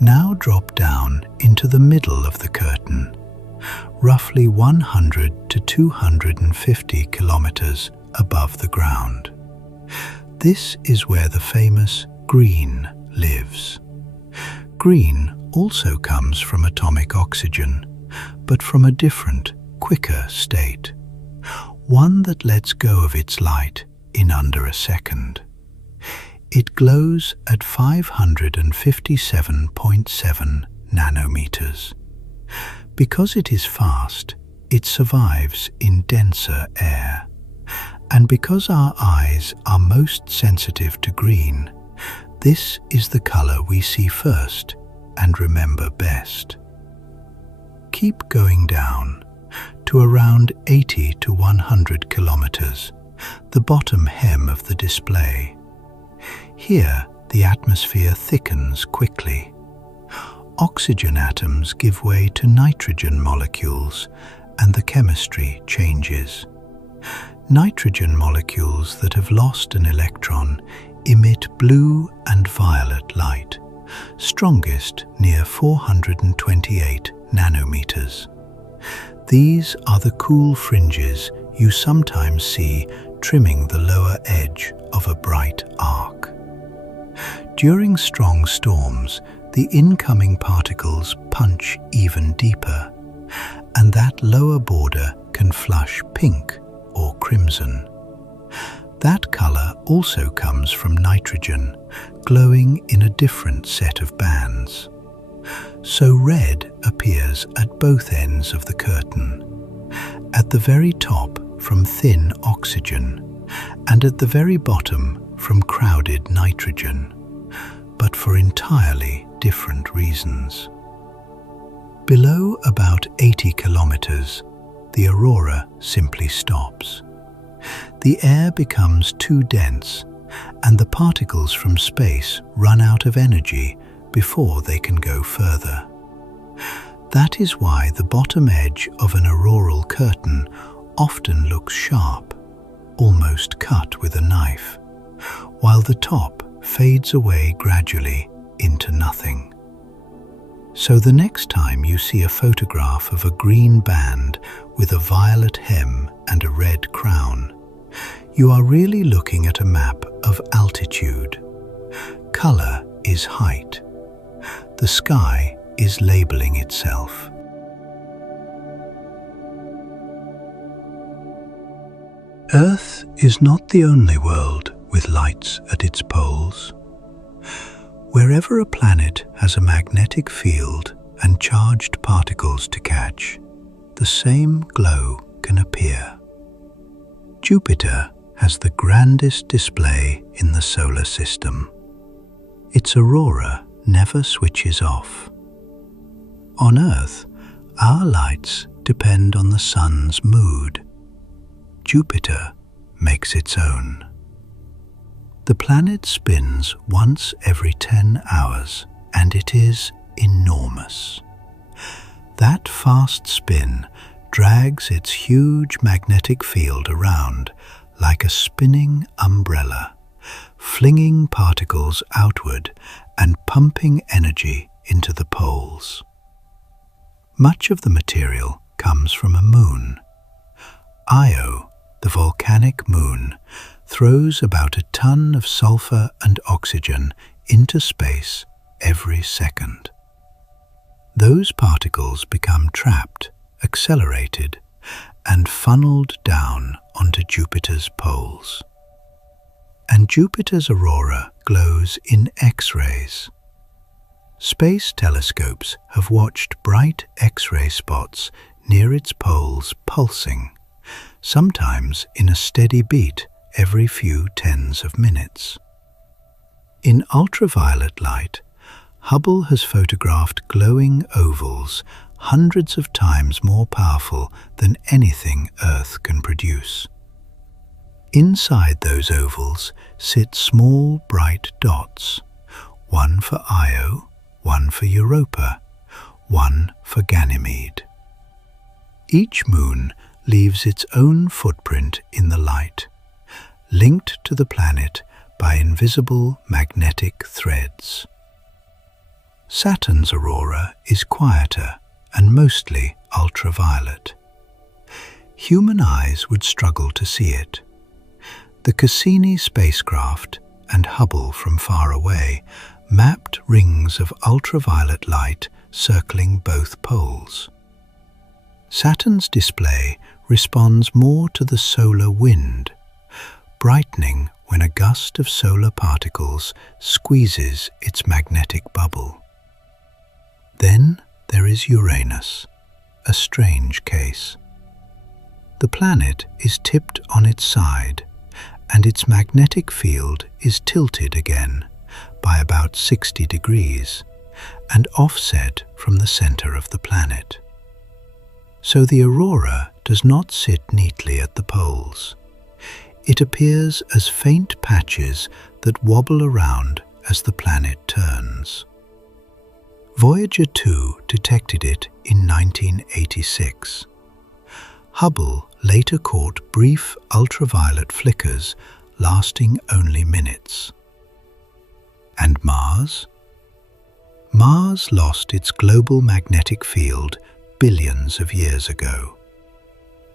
Now drop down into the middle of the curtain, roughly 100 to 250 kilometers above the ground. This is where the famous green lives. Green also comes from atomic oxygen, but from a different, quicker state, one that lets go of its light in under a second. It glows at 557.7 nanometers. Because it is fast, it survives in denser air. And because our eyes are most sensitive to green, this is the color we see first and remember best. Keep going down to around 80 to 100 kilometers, the bottom hem of the display. Here, the atmosphere thickens quickly. Oxygen atoms give way to nitrogen molecules, and the chemistry changes. Nitrogen molecules that have lost an electron emit blue and violet light, strongest near 428 nanometers. These are the cool fringes you sometimes see trimming the lower edge of a bright arc. During strong storms, the incoming particles punch even deeper, and that lower border can flush pink or crimson. That color also comes from nitrogen, glowing in a different set of bands. So red appears at both ends of the curtain, at the very top from thin oxygen, and at the very bottom from crowded nitrogen, but for entirely different reasons. Below about 80 kilometers, the aurora simply stops. The air becomes too dense, and the particles from space run out of energy before they can go further. That is why the bottom edge of an auroral curtain often looks sharp, almost cut with a knife, while the top fades away gradually into nothing. So the next time you see a photograph of a green band with a violet hem and a red crown, you are really looking at a map of altitude. Color is height. The sky is labeling itself. Earth is not the only world with lights at its poles. Wherever a planet has a magnetic field and charged particles to catch, the same glow can appear. Jupiter has the grandest display in the solar system. Its aurora never switches off. On Earth, our lights depend on the sun's mood. Jupiter makes its own. The planet spins once every 10 hours, and it is enormous. That fast spin drags its huge magnetic field around like a spinning umbrella, flinging particles outward and pumping energy into the poles. Much of the material comes from a moon. Io, the volcanic moon, throws about a ton of sulfur and oxygen into space every second. Those particles become trapped, accelerated, and funneled down onto Jupiter's poles. And Jupiter's aurora glows in X-rays. Space telescopes have watched bright X-ray spots near its poles pulsing, sometimes in a steady beat every few tens of minutes. In ultraviolet light, Hubble has photographed glowing ovals hundreds of times more powerful than anything Earth can produce. Inside those ovals sit small bright dots, one for Io, one for Europa, one for Ganymede. Each moon leaves its own footprint in the light, linked to the planet by invisible magnetic threads. Saturn's aurora is quieter and mostly ultraviolet. Human eyes would struggle to see it. The Cassini spacecraft and Hubble from far away mapped rings of ultraviolet light circling both poles. Saturn's display responds more to the solar wind, brightening when a gust of solar particles squeezes its magnetic bubble. Then there is Uranus, a strange case. The planet is tipped on its side, and its magnetic field is tilted again by about 60 degrees and offset from the center of the planet. So the aurora does not sit neatly at the poles. It appears as faint patches that wobble around as the planet turns. Voyager 2 detected it in 1986. Hubble later caught brief ultraviolet flickers lasting only minutes. And Mars? Mars lost its global magnetic field billions of years ago,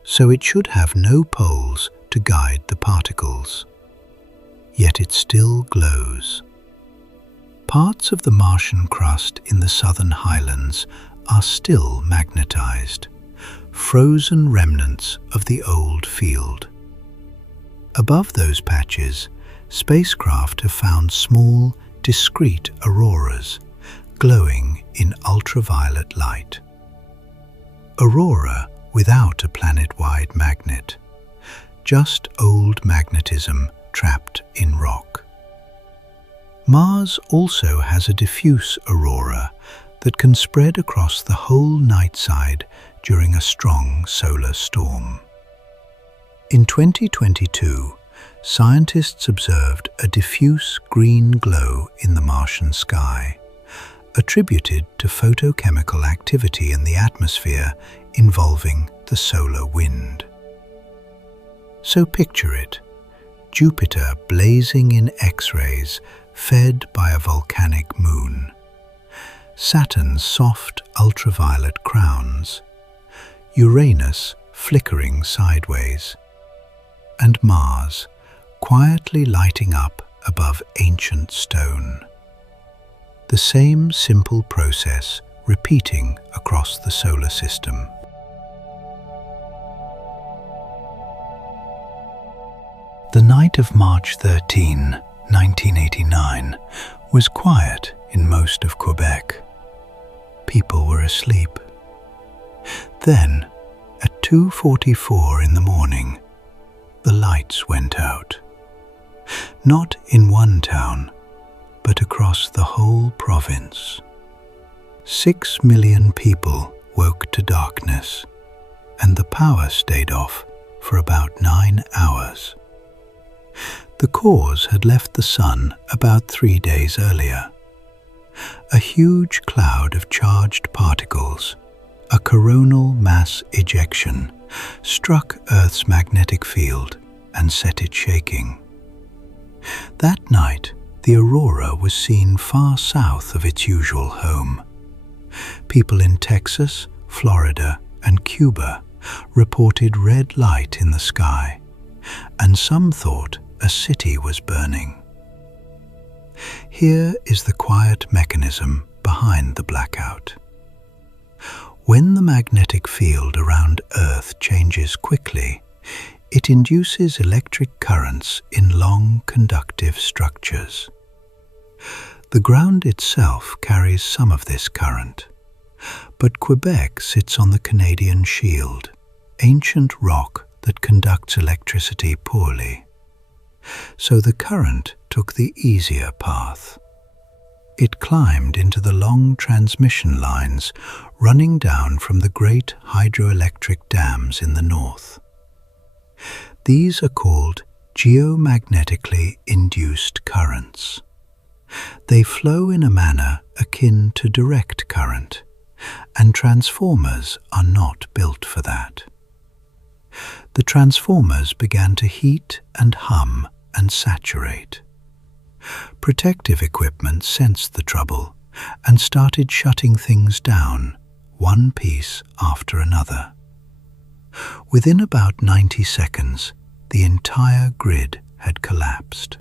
so it should have no poles to guide the particles. Yet it still glows. Parts of the Martian crust in the southern highlands are still magnetized, frozen remnants of the old field. Above those patches, spacecraft have found small, discrete auroras glowing in ultraviolet light. Aurora without a planet-wide magnet, just old magnetism trapped in rock. Mars also has a diffuse aurora that can spread across the whole night side during a strong solar storm. In 2022, scientists observed a diffuse green glow in the Martian sky, attributed to photochemical activity in the atmosphere involving the solar wind. So picture it, Jupiter blazing in X-rays fed by a volcanic moon, Saturn's soft ultraviolet crowns, Uranus flickering sideways, and Mars quietly lighting up above ancient stone. The same simple process repeating across the solar system. The night of March 13, 1989, was quiet in most of Quebec. People were asleep. Then, at 2:44 in the morning, the lights went out. Not in one town, but across the whole province. 6 million people woke to darkness, and the power stayed off for about 9 hours. The cause had left the sun about 3 days earlier. A huge cloud of charged particles, a coronal mass ejection, struck Earth's magnetic field and set it shaking. That night, the aurora was seen far south of its usual home. People in Texas, Florida, and Cuba reported red light in the sky, and some thought a city was burning. Here is the quiet mechanism behind the blackout. When the magnetic field around Earth changes quickly, it induces electric currents in long conductive structures. The ground itself carries some of this current, but Quebec sits on the Canadian Shield, ancient rock that conducts electricity poorly. So the current took the easier path. It climbed into the long transmission lines running down from the great hydroelectric dams in the north. These are called geomagnetically induced currents. They flow in a manner akin to direct current, and transformers are not built for that. The transformers began to heat and hum and saturate. Protective equipment sensed the trouble and started shutting things down, one piece after another. Within about 90 seconds, the entire grid had collapsed.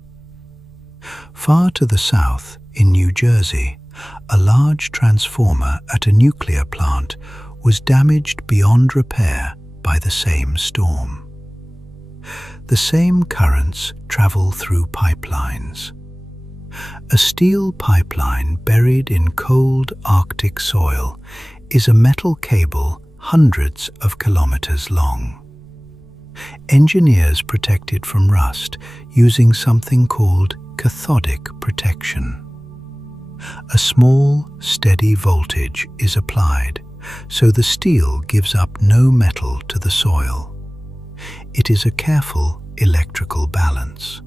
Far to the south, in New Jersey, a large transformer at a nuclear plant was damaged beyond repair by the same storm. The same currents travel through pipelines. A steel pipeline buried in cold Arctic soil is a metal cable hundreds of kilometers long. Engineers protect it from rust using something called cathodic protection. A small, steady voltage is applied, so the steel gives up no metal to the soil. It is a careful electrical balance.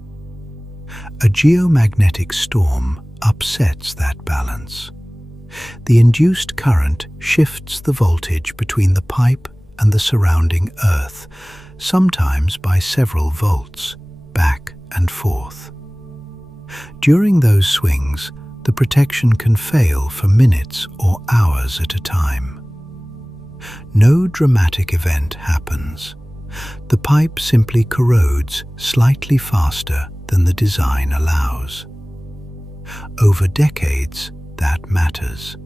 A geomagnetic storm upsets that balance. The induced current shifts the voltage between the pipe and the surrounding earth, sometimes by several volts, back and forth. During those swings, the protection can fail for minutes or hours at a time. No dramatic event happens. The pipe simply corrodes slightly faster than the design allows. Over decades, that matters.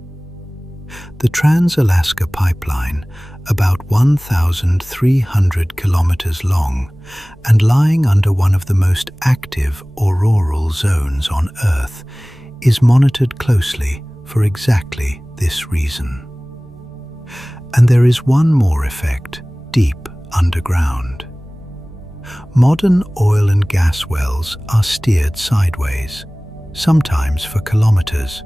The Trans-Alaska Pipeline, about 1,300 kilometers long and lying under one of the most active auroral zones on Earth, is monitored closely for exactly this reason. And there is one more effect, deep underground. Modern oil and gas wells are steered sideways, sometimes for kilometers,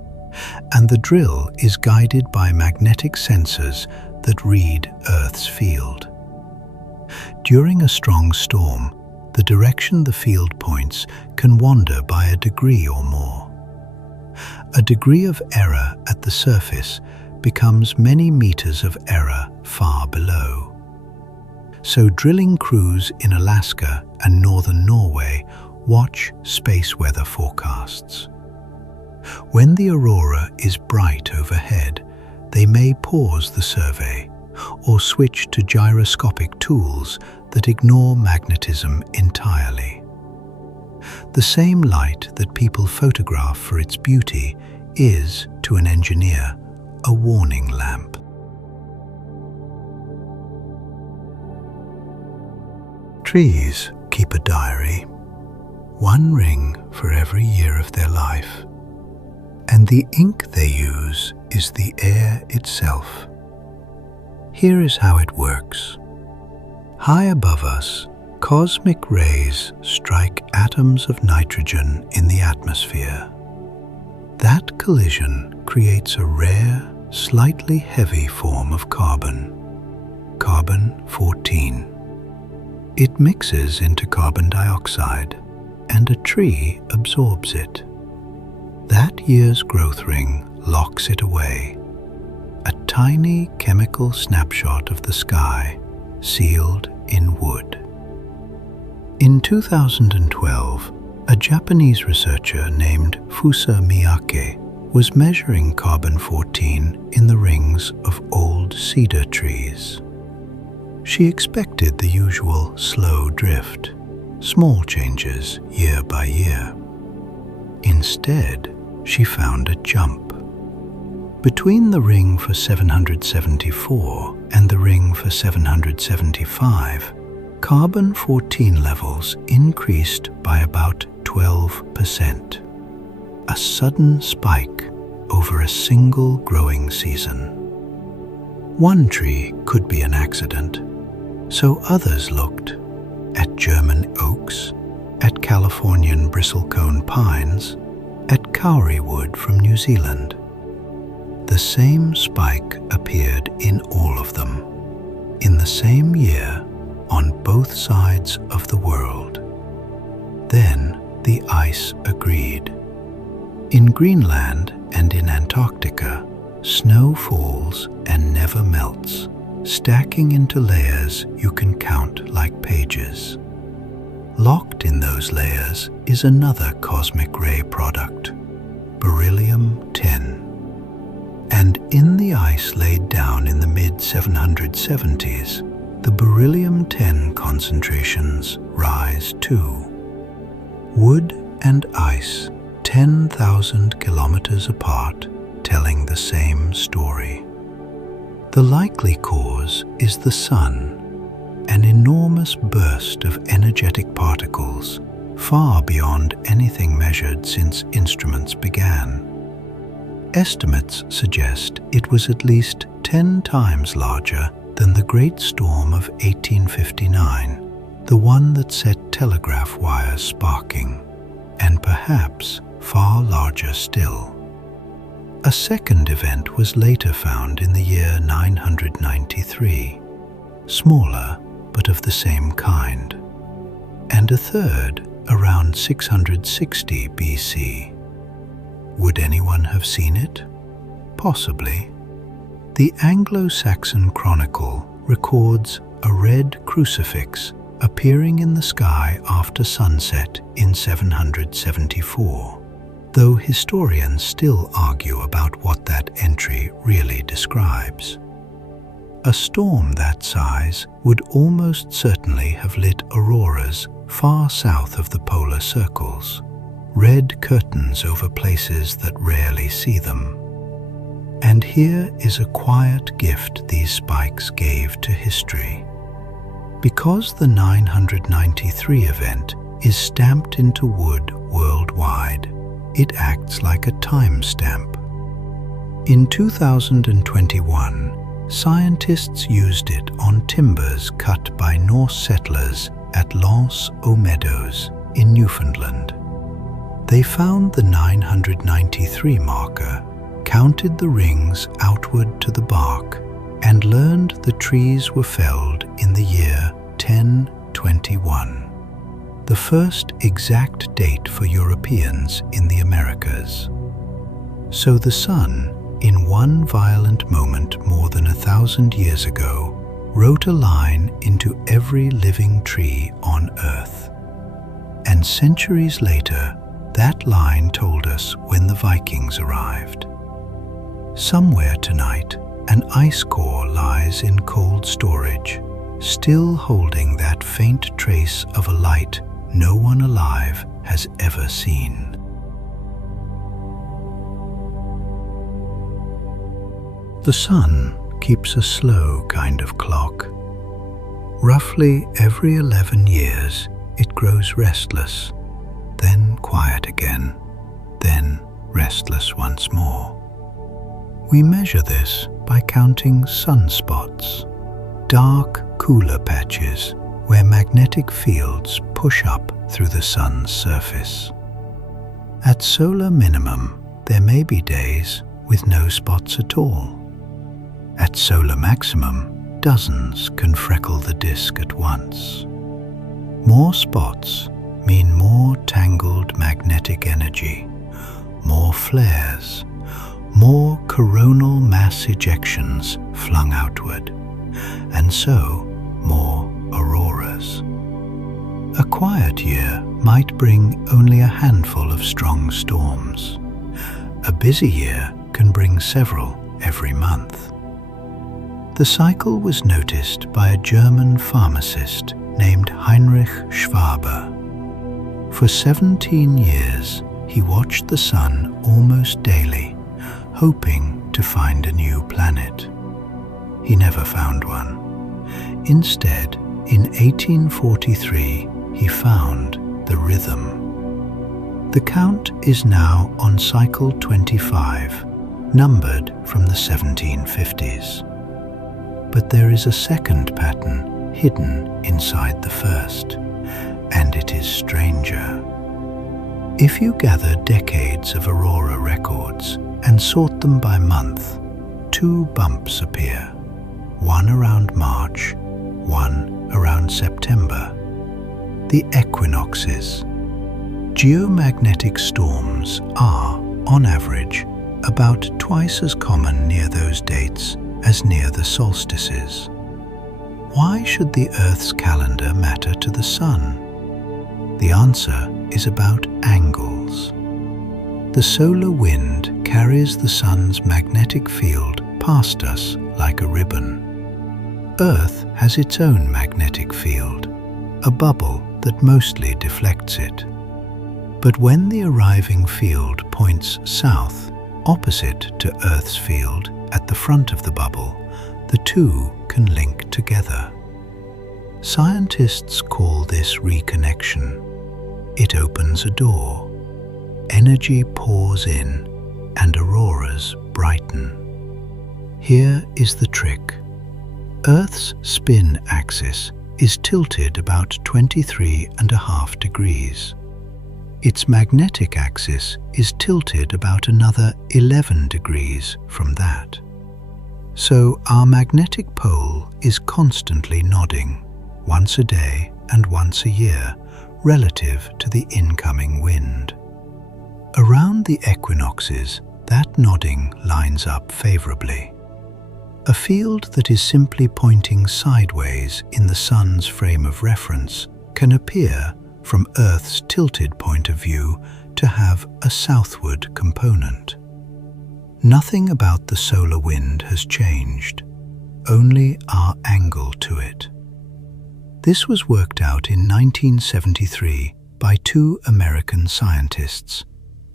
and the drill is guided by magnetic sensors that read Earth's field. During a strong storm, the direction the field points can wander by a degree or more. A degree of error at the surface becomes many meters of error far below. So drilling crews in Alaska and northern Norway watch space weather forecasts. When the aurora is bright overhead, they may pause the survey or switch to gyroscopic tools that ignore magnetism entirely. The same light that people photograph for its beauty is, to an engineer, a warning lamp. Trees keep a diary, one ring for every year of their life. and the ink they use is the air itself. Here is how it works. High above us, cosmic rays strike atoms of nitrogen in the atmosphere. That collision creates a rare, slightly heavy form of carbon, carbon-14. It mixes into carbon dioxide, and a tree absorbs it. That year's growth ring locks it away, a tiny chemical snapshot of the sky sealed in wood. In 2012, a Japanese researcher named Fusa Miyake was measuring carbon-14 in the rings of old cedar trees. She expected the usual slow drift, small changes year by year. Instead, she found a jump. Between the ring for 774 and the ring for 775, carbon-14 levels increased by about 12%. A sudden spike over a single growing season. One tree could be an accident, so others looked at German oaks, at Californian bristlecone pines, at kauri wood from New Zealand. The same spike appeared in all of them, in the same year, on both sides of the world. Then the ice agreed. In Greenland and in Antarctica, snow falls and never melts, stacking into layers you can count like pages. Locked in those layers is another cosmic ray product, beryllium-10. And in the ice laid down in the mid-770s, the beryllium-10 concentrations rise too. Wood and ice, 10,000 kilometers apart, telling the same story. The likely cause is the Sun, an enormous burst of energetic particles, far beyond anything measured since instruments began. Estimates suggest it was at least 10 times larger than the Great Storm of 1859, the one that set telegraph wires sparking, and perhaps far larger still. A second event was later found in the year 993, smaller but of the same kind, and a third around 660 BC. Would anyone have seen it? Possibly. The Anglo-Saxon Chronicle records a red crucifix appearing in the sky after sunset in 774, though historians still argue about what that entry really describes. A storm that size would almost certainly have lit auroras far south of the polar circles, red curtains over places that rarely see them. And here is a quiet gift these spikes gave to history. Because the 993 event is stamped into wood worldwide, it acts like a timestamp. In 2021, scientists used it on timbers cut by Norse settlers at L'Anse aux Meadows in Newfoundland. They found the 993 marker, counted the rings outward to the bark, and learned the trees were felled in the year 1021, the first exact date for Europeans in the Americas. So the Sun, in one violent moment more than 1,000 years ago, wrote a line into every living tree on Earth. And centuries later, that line told us when the Vikings arrived. Somewhere tonight, an ice core lies in cold storage, still holding that faint trace of a light no one alive has ever seen. The Sun keeps a slow kind of clock. Roughly every 11 years, it grows restless, then quiet again, then restless once more. We measure this by counting sunspots, dark, cooler patches where magnetic fields push up through the sun's surface. At solar minimum, there may be days with no spots at all. At solar maximum, dozens can freckle the disk at once. More spots mean more tangled magnetic energy, more flares, more coronal mass ejections flung outward, and so more auroras. A quiet year might bring only a handful of strong storms. A busy year can bring several every month. The cycle was noticed by a German pharmacist named Heinrich Schwabe. For 17 years, he watched the sun almost daily, hoping to find a new planet. He never found one. Instead, in 1843, he found the rhythm. The count is now on cycle 25, numbered from the 1750s. But there is a second pattern hidden inside the first, and it is stranger. If you gather decades of aurora records and sort them by month, two bumps appear, one around March, one around September. The equinoxes. Geomagnetic storms are, on average, about twice as common near those dates as near the solstices. Why should the Earth's calendar matter to the Sun? The answer is about angles. The solar wind carries the Sun's magnetic field past us like a ribbon. Earth has its own magnetic field, a bubble that mostly deflects it. But when the arriving field points south, opposite to Earth's field at the front of the bubble, the two can link together. Scientists call this reconnection. It opens a door. Energy pours in, and auroras brighten. Here is the trick. Earth's spin axis is tilted about 23.5 degrees. Its magnetic axis is tilted about another 11 degrees from that. So our magnetic pole is constantly nodding, once a day and once a year, relative to the incoming wind. Around the equinoxes, that nodding lines up favorably. A field that is simply pointing sideways in the Sun's frame of reference can appear, from Earth's tilted point of view, to have a southward component. Nothing about the solar wind has changed, only our angle to it. This was worked out in 1973 by two American scientists,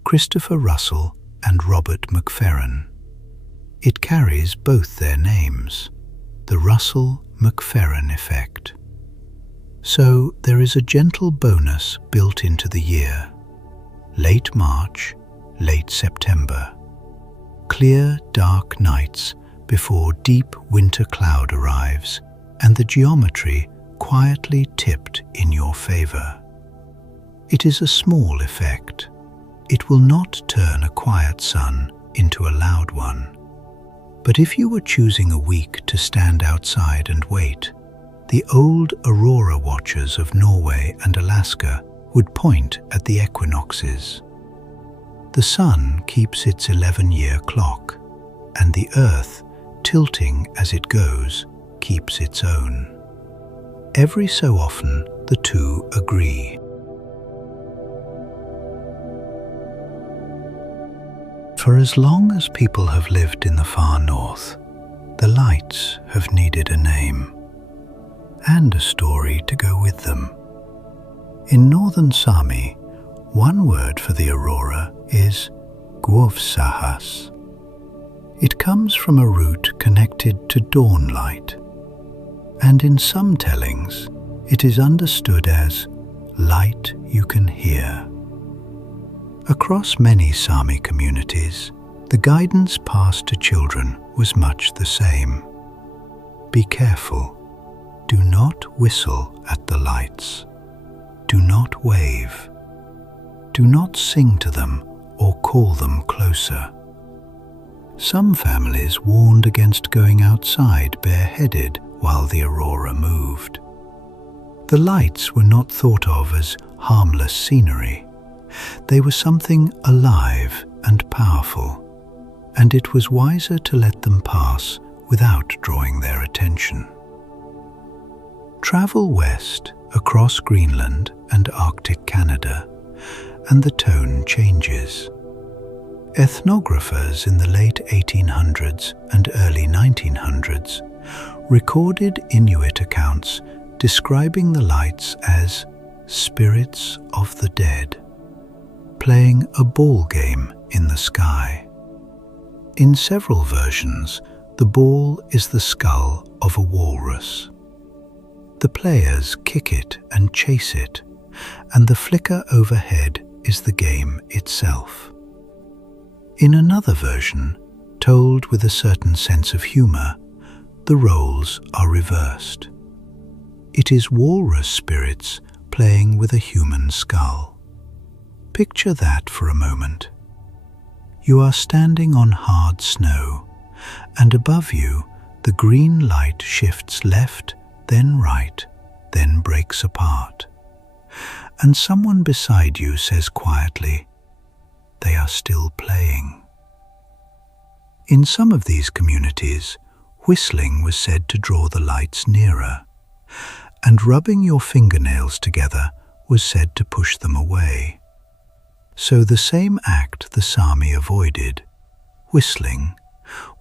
Christopher Russell and Robert McFerran. It carries both their names, the Russell-McFerran effect. So there is a gentle bonus built into the year. Late March, late September. Clear, dark nights before deep winter cloud arrives, and the geometry quietly tipped in your favor. It is a small effect. It will not turn a quiet sun into a loud one. But if you were choosing a week to stand outside and wait, the old aurora watchers of Norway and Alaska would point at the equinoxes. The sun keeps its 11-year clock, and the Earth, tilting as it goes, keeps its own. Every so often, the two agree. For as long as people have lived in the far north, the lights have needed a name and a story to go with them. In northern Sami, one word for the aurora is Guovsahas. It comes from a root connected to dawn light, and in some tellings it is understood as light you can hear. Across many Sami communities, the guidance passed to children was much the same. Be careful. Do not whistle at the lights. Do not wave. Do not sing to them or call them closer. Some families warned against going outside bareheaded while the aurora moved. The lights were not thought of as harmless scenery. They were something alive and powerful, and it was wiser to let them pass without drawing their attention. Travel west across Greenland and Arctic Canada, and the tone changes. Ethnographers in the late 1800s and early 1900s recorded Inuit accounts describing the lights as spirits of the dead, playing a ball game in the sky. In several versions, the ball is the skull of a walrus. The players kick it and chase it, and the flicker overhead is the game itself. In another version, told with a certain sense of humor, the roles are reversed. It is walrus spirits playing with a human skull. Picture that for a moment. You are standing on hard snow, and above you, the green light shifts left, then right, then breaks apart. And someone beside you says quietly, "They are still playing." In some of these communities, whistling was said to draw the lights nearer, and rubbing your fingernails together was said to push them away. So the same act the Sami avoided, whistling,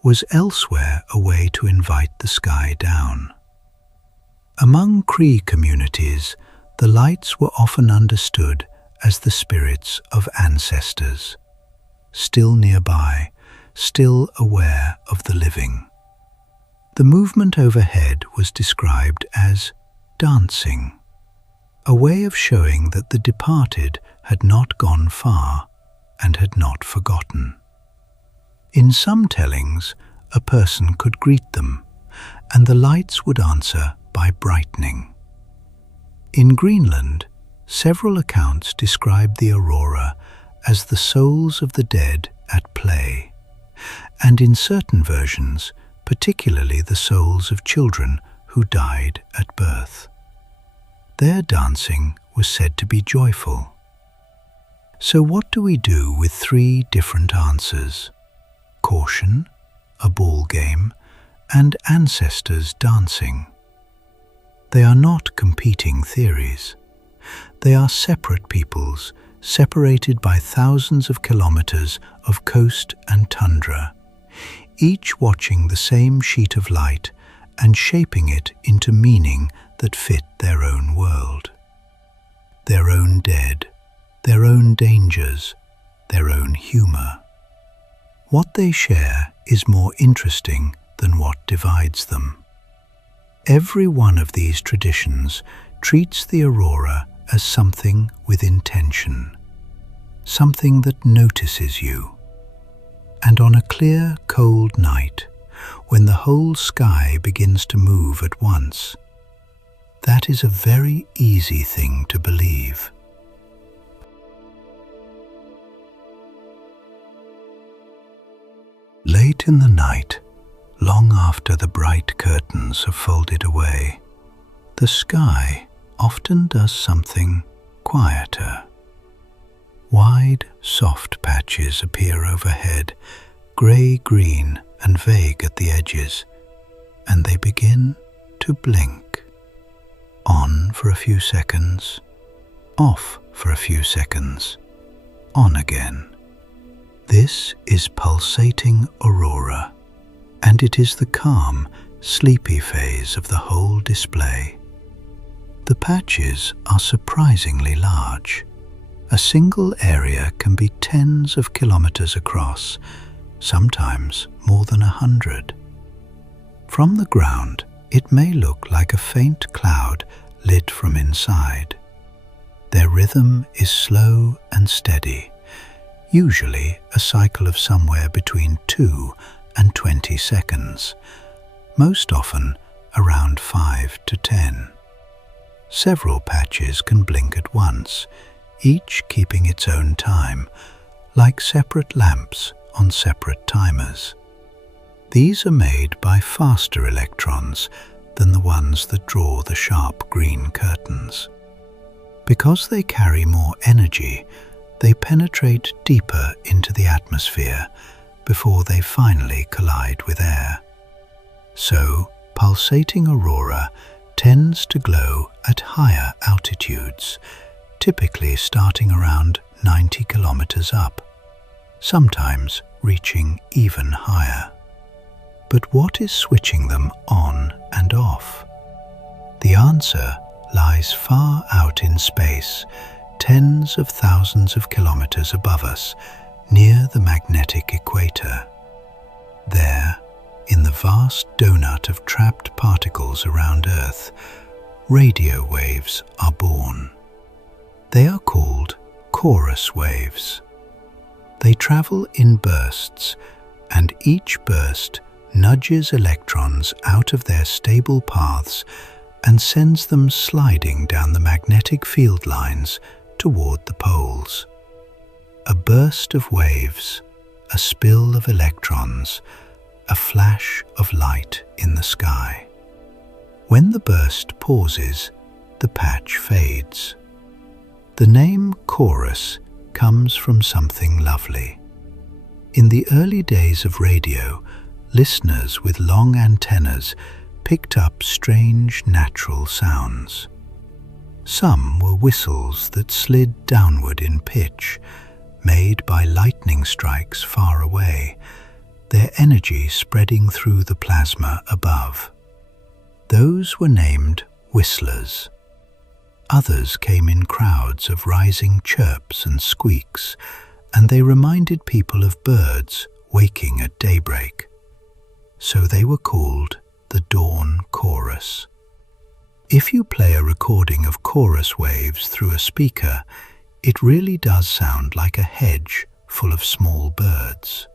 was elsewhere a way to invite the sky down. Among Cree communities, the lights were often understood as the spirits of ancestors, still nearby, still aware of the living. The movement overhead was described as dancing, a way of showing that the departed had not gone far and had not forgotten. In some tellings, a person could greet them, and the lights would answer by brightening. In Greenland, several accounts describe the aurora as the souls of the dead at play, and in certain versions, particularly the souls of children who died at birth. Their dancing was said to be joyful. So what do we do with three different answers? Caution, a ball game, and ancestors dancing. They are not competing theories. They are separate peoples, separated by thousands of kilometers of coast and tundra, each watching the same sheet of light and shaping it into meaning that fit their own world. Their own dead, their own dangers, their own humor. What they share is more interesting than what divides them. Every one of these traditions treats the aurora as something with intention, something that notices you. And on a clear, cold night, when the whole sky begins to move at once, that is a very easy thing to believe. Late in the night, long after the bright curtains have folded away, the sky often does something quieter. Wide, soft patches appear overhead, grey-green and vague at the edges, and they begin to blink. On for a few seconds, off for a few seconds, on again. This is pulsating aurora, and it is the calm, sleepy phase of the whole display. The patches are surprisingly large. A single area can be tens of kilometers across, sometimes more than 100. From the ground, it may look like a faint cloud lit from inside. Their rhythm is slow and steady, usually a cycle of somewhere between 2 and 20 seconds, most often around 5 to 10. Several patches can blink at once, each keeping its own time, like separate lamps on separate timers. These are made by faster electrons than the ones that draw the sharp green curtains. Because they carry more energy, they penetrate deeper into the atmosphere before they finally collide with air. So, pulsating aurora tends to glow at higher altitudes, typically starting around 90 kilometers up, sometimes reaching even higher. But what is switching them on and off? The answer lies far out in space, tens of thousands of kilometers above us, near the magnetic equator. There, in the vast donut of trapped particles around Earth, radio waves are born. They are called chorus waves. They travel in bursts, and each burst nudges electrons out of their stable paths and sends them sliding down the magnetic field lines toward the poles. A burst of waves, a spill of electrons, a flash of light in the sky. When the burst pauses, the patch fades. The name chorus comes from something lovely. In the early days of radio, listeners with long antennas picked up strange natural sounds. Some were whistles that slid downward in pitch, made by lightning strikes far away, their energy spreading through the plasma above. Those were named whistlers. Others came in crowds of rising chirps and squeaks, and they reminded people of birds waking at daybreak. So they were called the dawn chorus. If you play a recording of chorus waves through a speaker, it really does sound like a hedge full of small birds.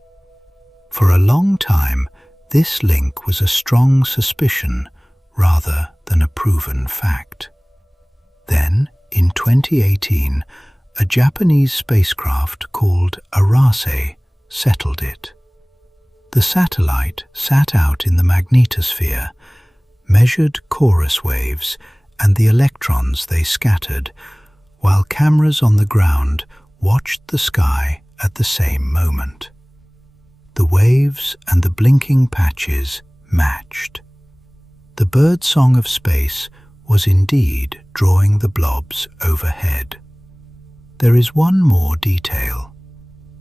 For a long time, this link was a strong suspicion rather than a proven fact. Then, in 2018, a Japanese spacecraft called aurora settled it. The satellite sat out in the magnetosphere, measured chorus waves and the electrons they scattered, while cameras on the ground watched the sky at the same moment. The waves and the blinking patches matched. The birdsong of space was indeed drawing the blobs overhead. There is one more detail.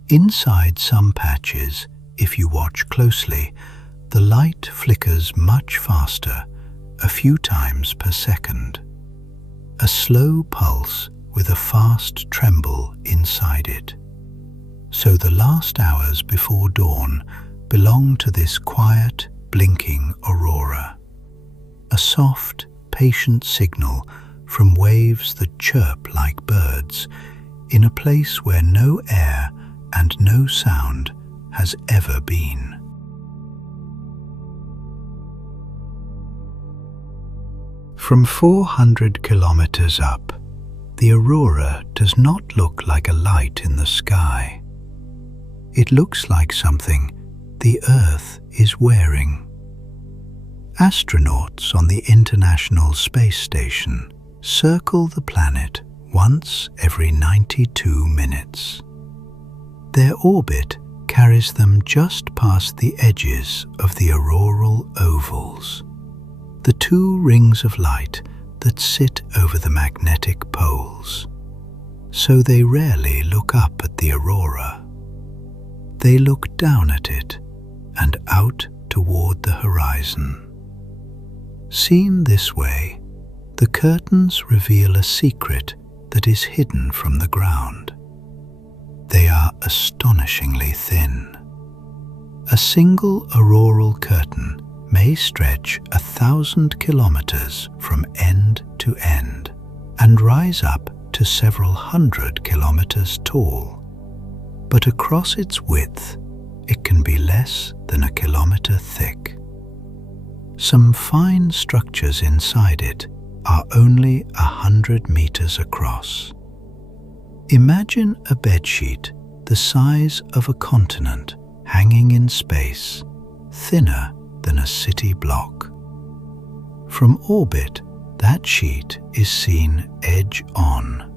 Inside some patches, if you watch closely, the light flickers much faster, a few times per second. A slow pulse with a fast tremble inside it. So the last hours before dawn belong to this quiet, blinking aurora. A soft, patient signal from waves that chirp like birds in a place where no air and no sound has ever been. From 400 kilometers up, the aurora does not look like a light in the sky. It looks like something the Earth is wearing. Astronauts on the International Space Station circle the planet once every 92 minutes. Their orbit carries them just past the edges of the auroral ovals, the two rings of light that sit over the magnetic poles. So they rarely look up at the aurora. They look down at it and out toward the horizon. Seen this way, the curtains reveal a secret that is hidden from the ground. They are astonishingly thin. A single auroral curtain may stretch 1,000 kilometers from end to end and rise up to several hundred kilometers tall. but across its width, it can be less than a kilometer thick. Some fine structures inside it are only 100 meters across. Imagine a bedsheet the size of a continent hanging in space, thinner than a city block. From orbit, that sheet is seen edge on.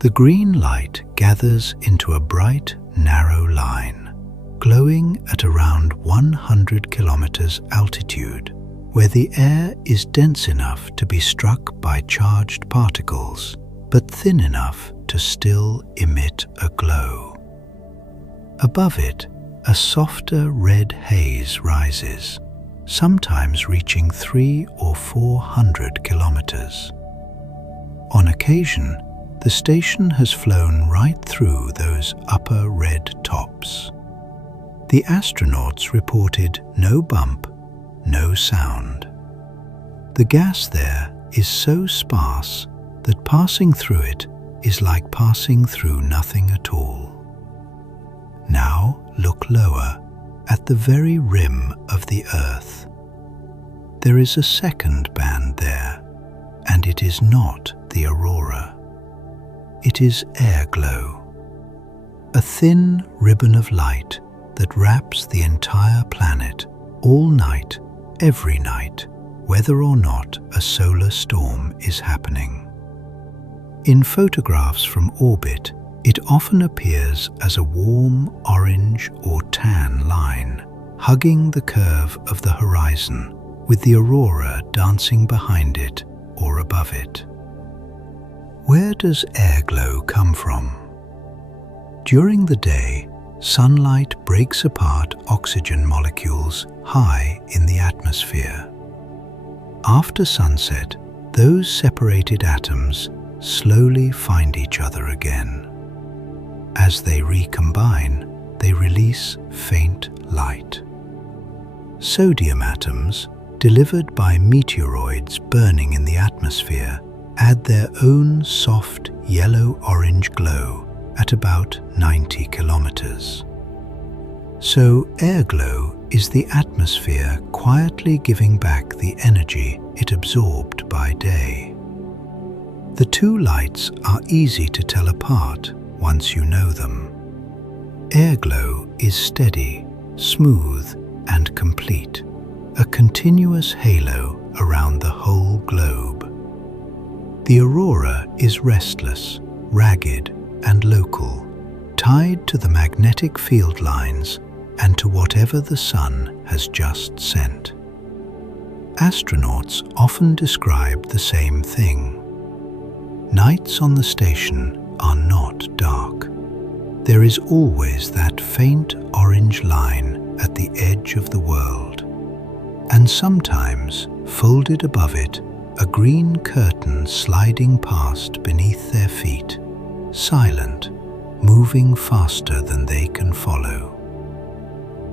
The green light gathers into a bright, narrow line, glowing at around 100 kilometers altitude, where the air is dense enough to be struck by charged particles, but thin enough to still emit a glow. Above it, a softer red haze rises, sometimes reaching 300 or 400 kilometers. On occasion, the station has flown right through those upper red tops. The astronauts reported no bump, no sound. The gas there is so sparse that passing through it is like passing through nothing at all. Now look lower, at the very rim of the Earth. There is a second band there, and it is not the aurora. It is air glow, a thin ribbon of light that wraps the entire planet all night, every night, whether or not a solar storm is happening. In photographs from orbit, it often appears as a warm orange or tan line, hugging the curve of the horizon, with the aurora dancing behind it or above it. Where does air glow come from? During the day, sunlight breaks apart oxygen molecules high in the atmosphere. After sunset, those separated atoms slowly find each other again. As they recombine, they release faint light. Sodium atoms, delivered by meteoroids burning in the atmosphere, add their own soft yellow-orange glow at about 90 kilometers. So air glow is the atmosphere quietly giving back the energy it absorbed by day. The two lights are easy to tell apart once you know them. Air glow is steady, smooth, and complete, a continuous halo around the whole globe. The aurora is restless, ragged, and local, tied to the magnetic field lines and to whatever the sun has just sent. Astronauts often describe the same thing. Nights on the station are not dark. There is always that faint orange line at the edge of the world, and sometimes, folded above it, a green curtain sliding past beneath their feet, silent, moving faster than they can follow.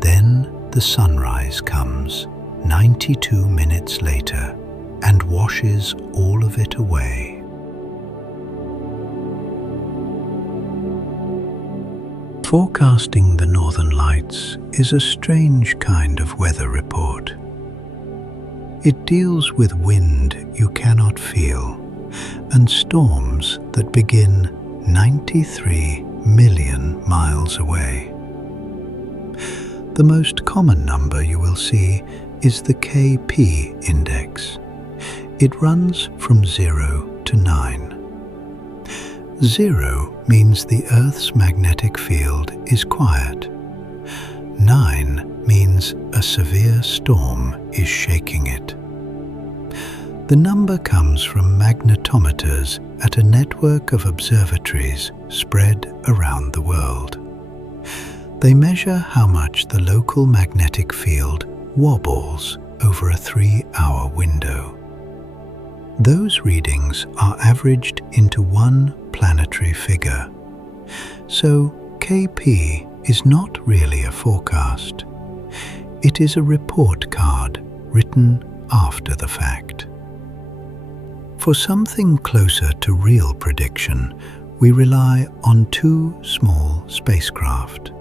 Then the sunrise comes, 92 minutes later, and washes all of it away. Forecasting the northern lights is a strange kind of weather report. It deals with wind you cannot feel and storms that begin 93 million miles away. The most common number you will see is the KP index. It runs from 0 to 9. 0 means the Earth's magnetic field is quiet. 9 means a severe storm is shaking it. The number comes from magnetometers at a network of observatories spread around the world. They measure how much the local magnetic field wobbles over a 3-hour window. Those readings are averaged into one planetary figure. So KP is not really a forecast. It is a report card written after the fact. For something closer to real prediction, we rely on two small spacecraft.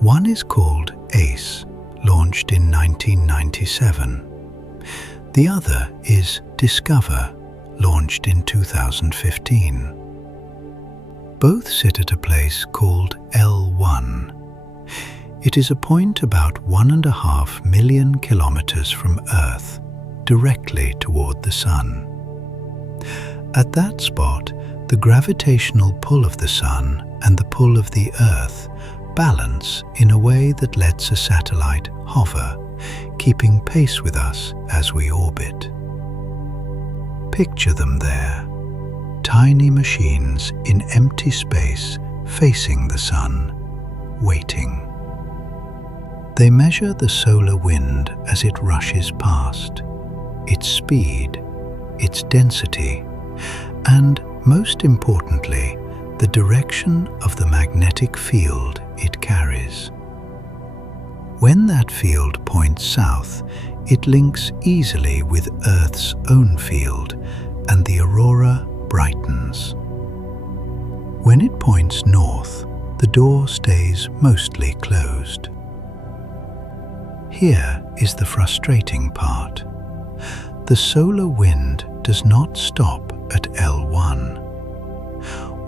One is called ACE, launched in 1997. The other is Discover, launched in 2015. Both sit at a place called L1. It is a point about 1.5 million kilometers from Earth, directly toward the Sun. At that spot, the gravitational pull of the Sun and the pull of the Earth balance in a way that lets a satellite hover, keeping pace with us as we orbit. Picture them there, tiny machines in empty space facing the Sun, waiting. They measure the solar wind as it rushes past, its speed, its density, and, most importantly, the direction of the magnetic field it carries. When that field points south, it links easily with Earth's own field, and the aurora brightens. When it points north, the door stays mostly closed. Here is the frustrating part. The solar wind does not stop at L1.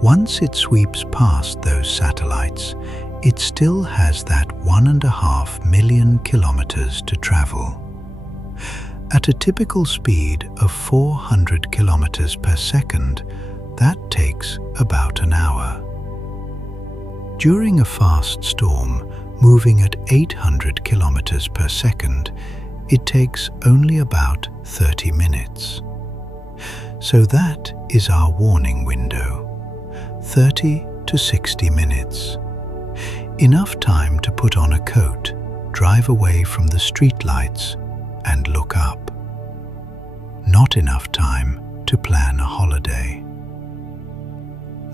Once it sweeps past those satellites, it still has that 1.5 million kilometers to travel. At a typical speed of 400 kilometers per second, that takes about an hour. During a fast storm, moving at 800 kilometers per second, it takes only about 30 minutes. So that is our warning window, 30 to 60 minutes. Enough time to put on a coat, drive away from the streetlights, and look up. Not enough time to plan a holiday.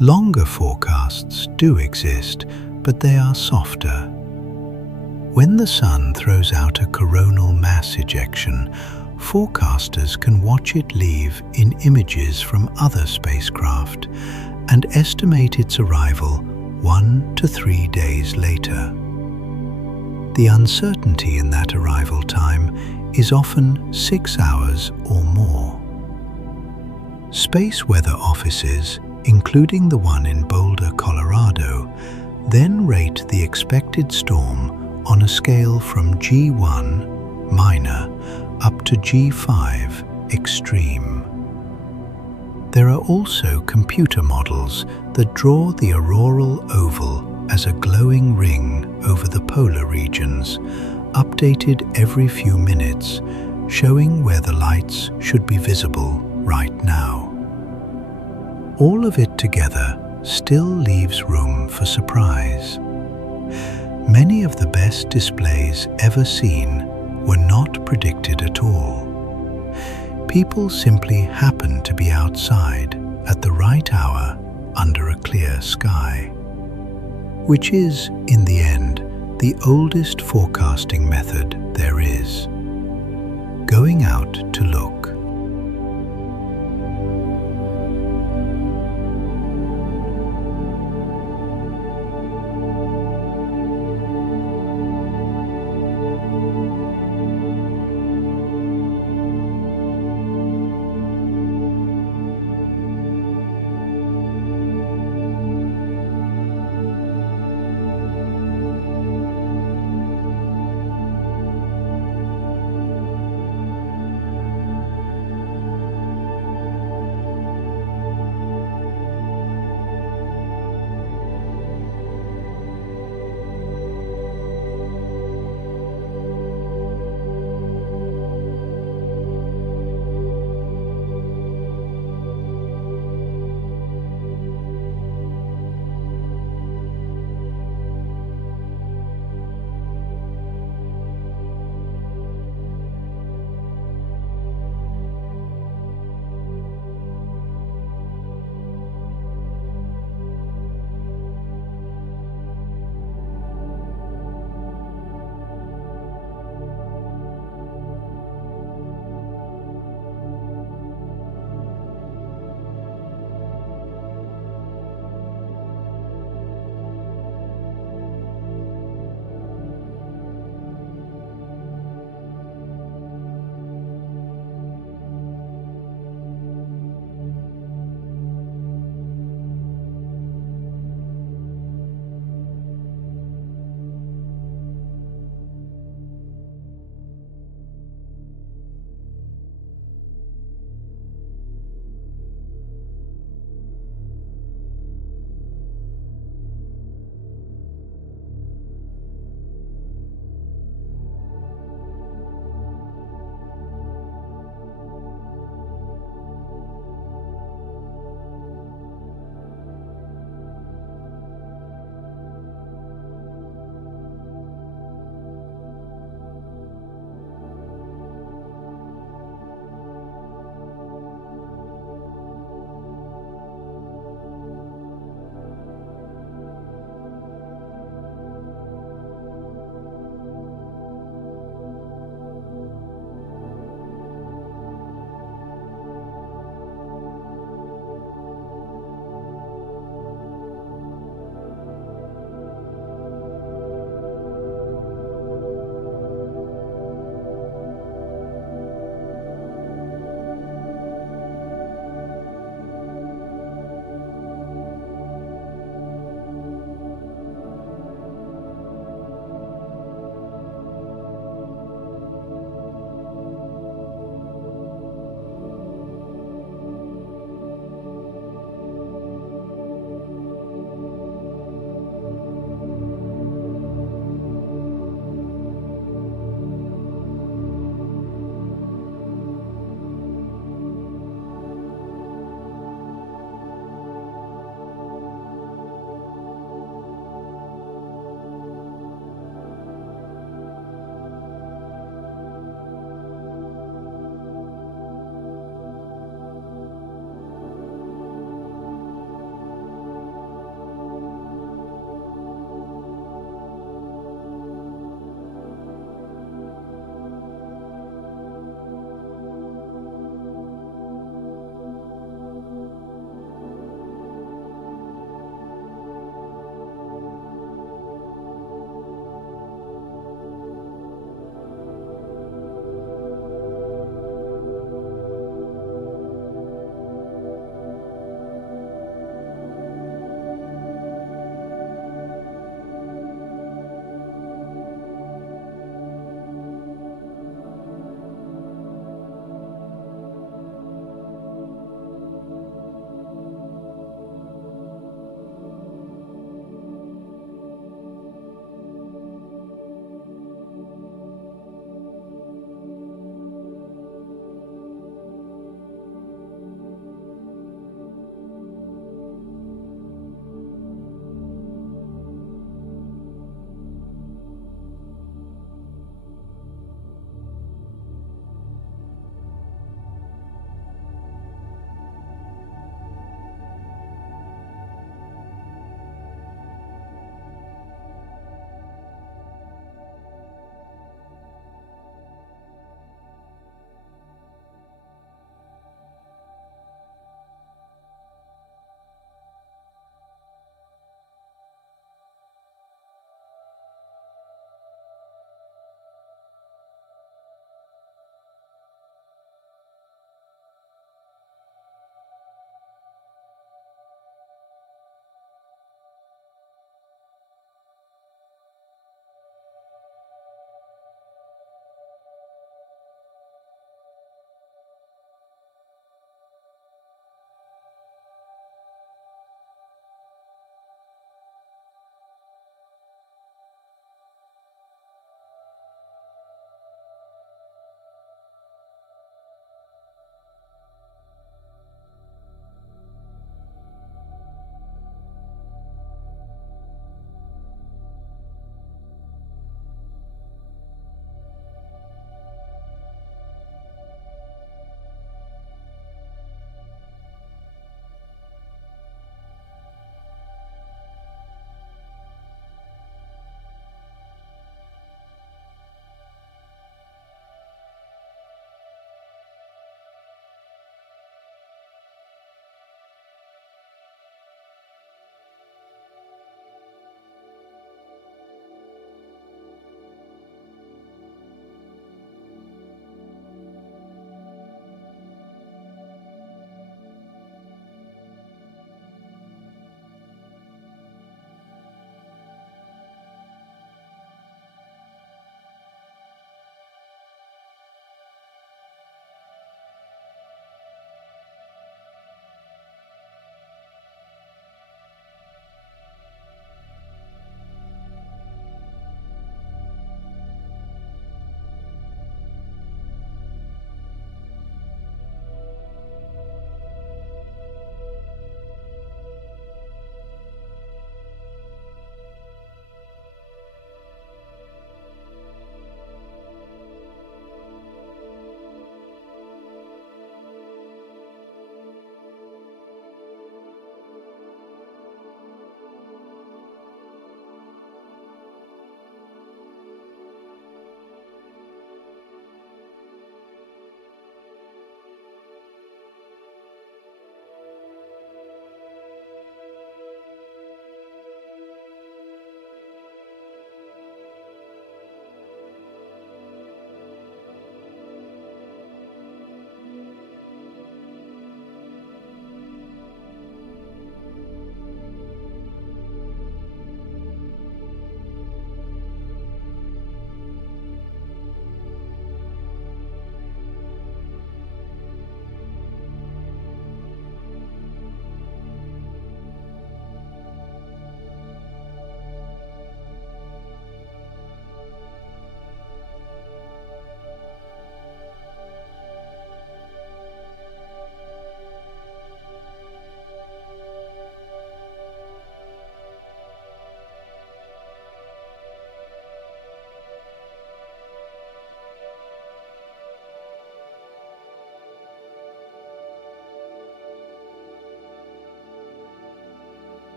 Longer forecasts do exist, but they are softer. When the Sun throws out a coronal mass ejection, forecasters can watch it leave in images from other spacecraft and estimate its arrival 1 to 3 days later. The uncertainty in that arrival time is often 6 hours or more. Space weather offices, including the one in Boulder, Colorado, then rate the expected storm on a scale from G1, minor, up to G5, extreme. There are also computer models that draw the auroral oval as a glowing ring over the polar regions, updated every few minutes, showing where the lights should be visible right now. All of it together still leaves room for surprise. Many of the best displays ever seen were not predicted at all. People simply happened to be outside at the right hour under a clear sky, which is, in the end, the oldest forecasting method there is. Going out to look.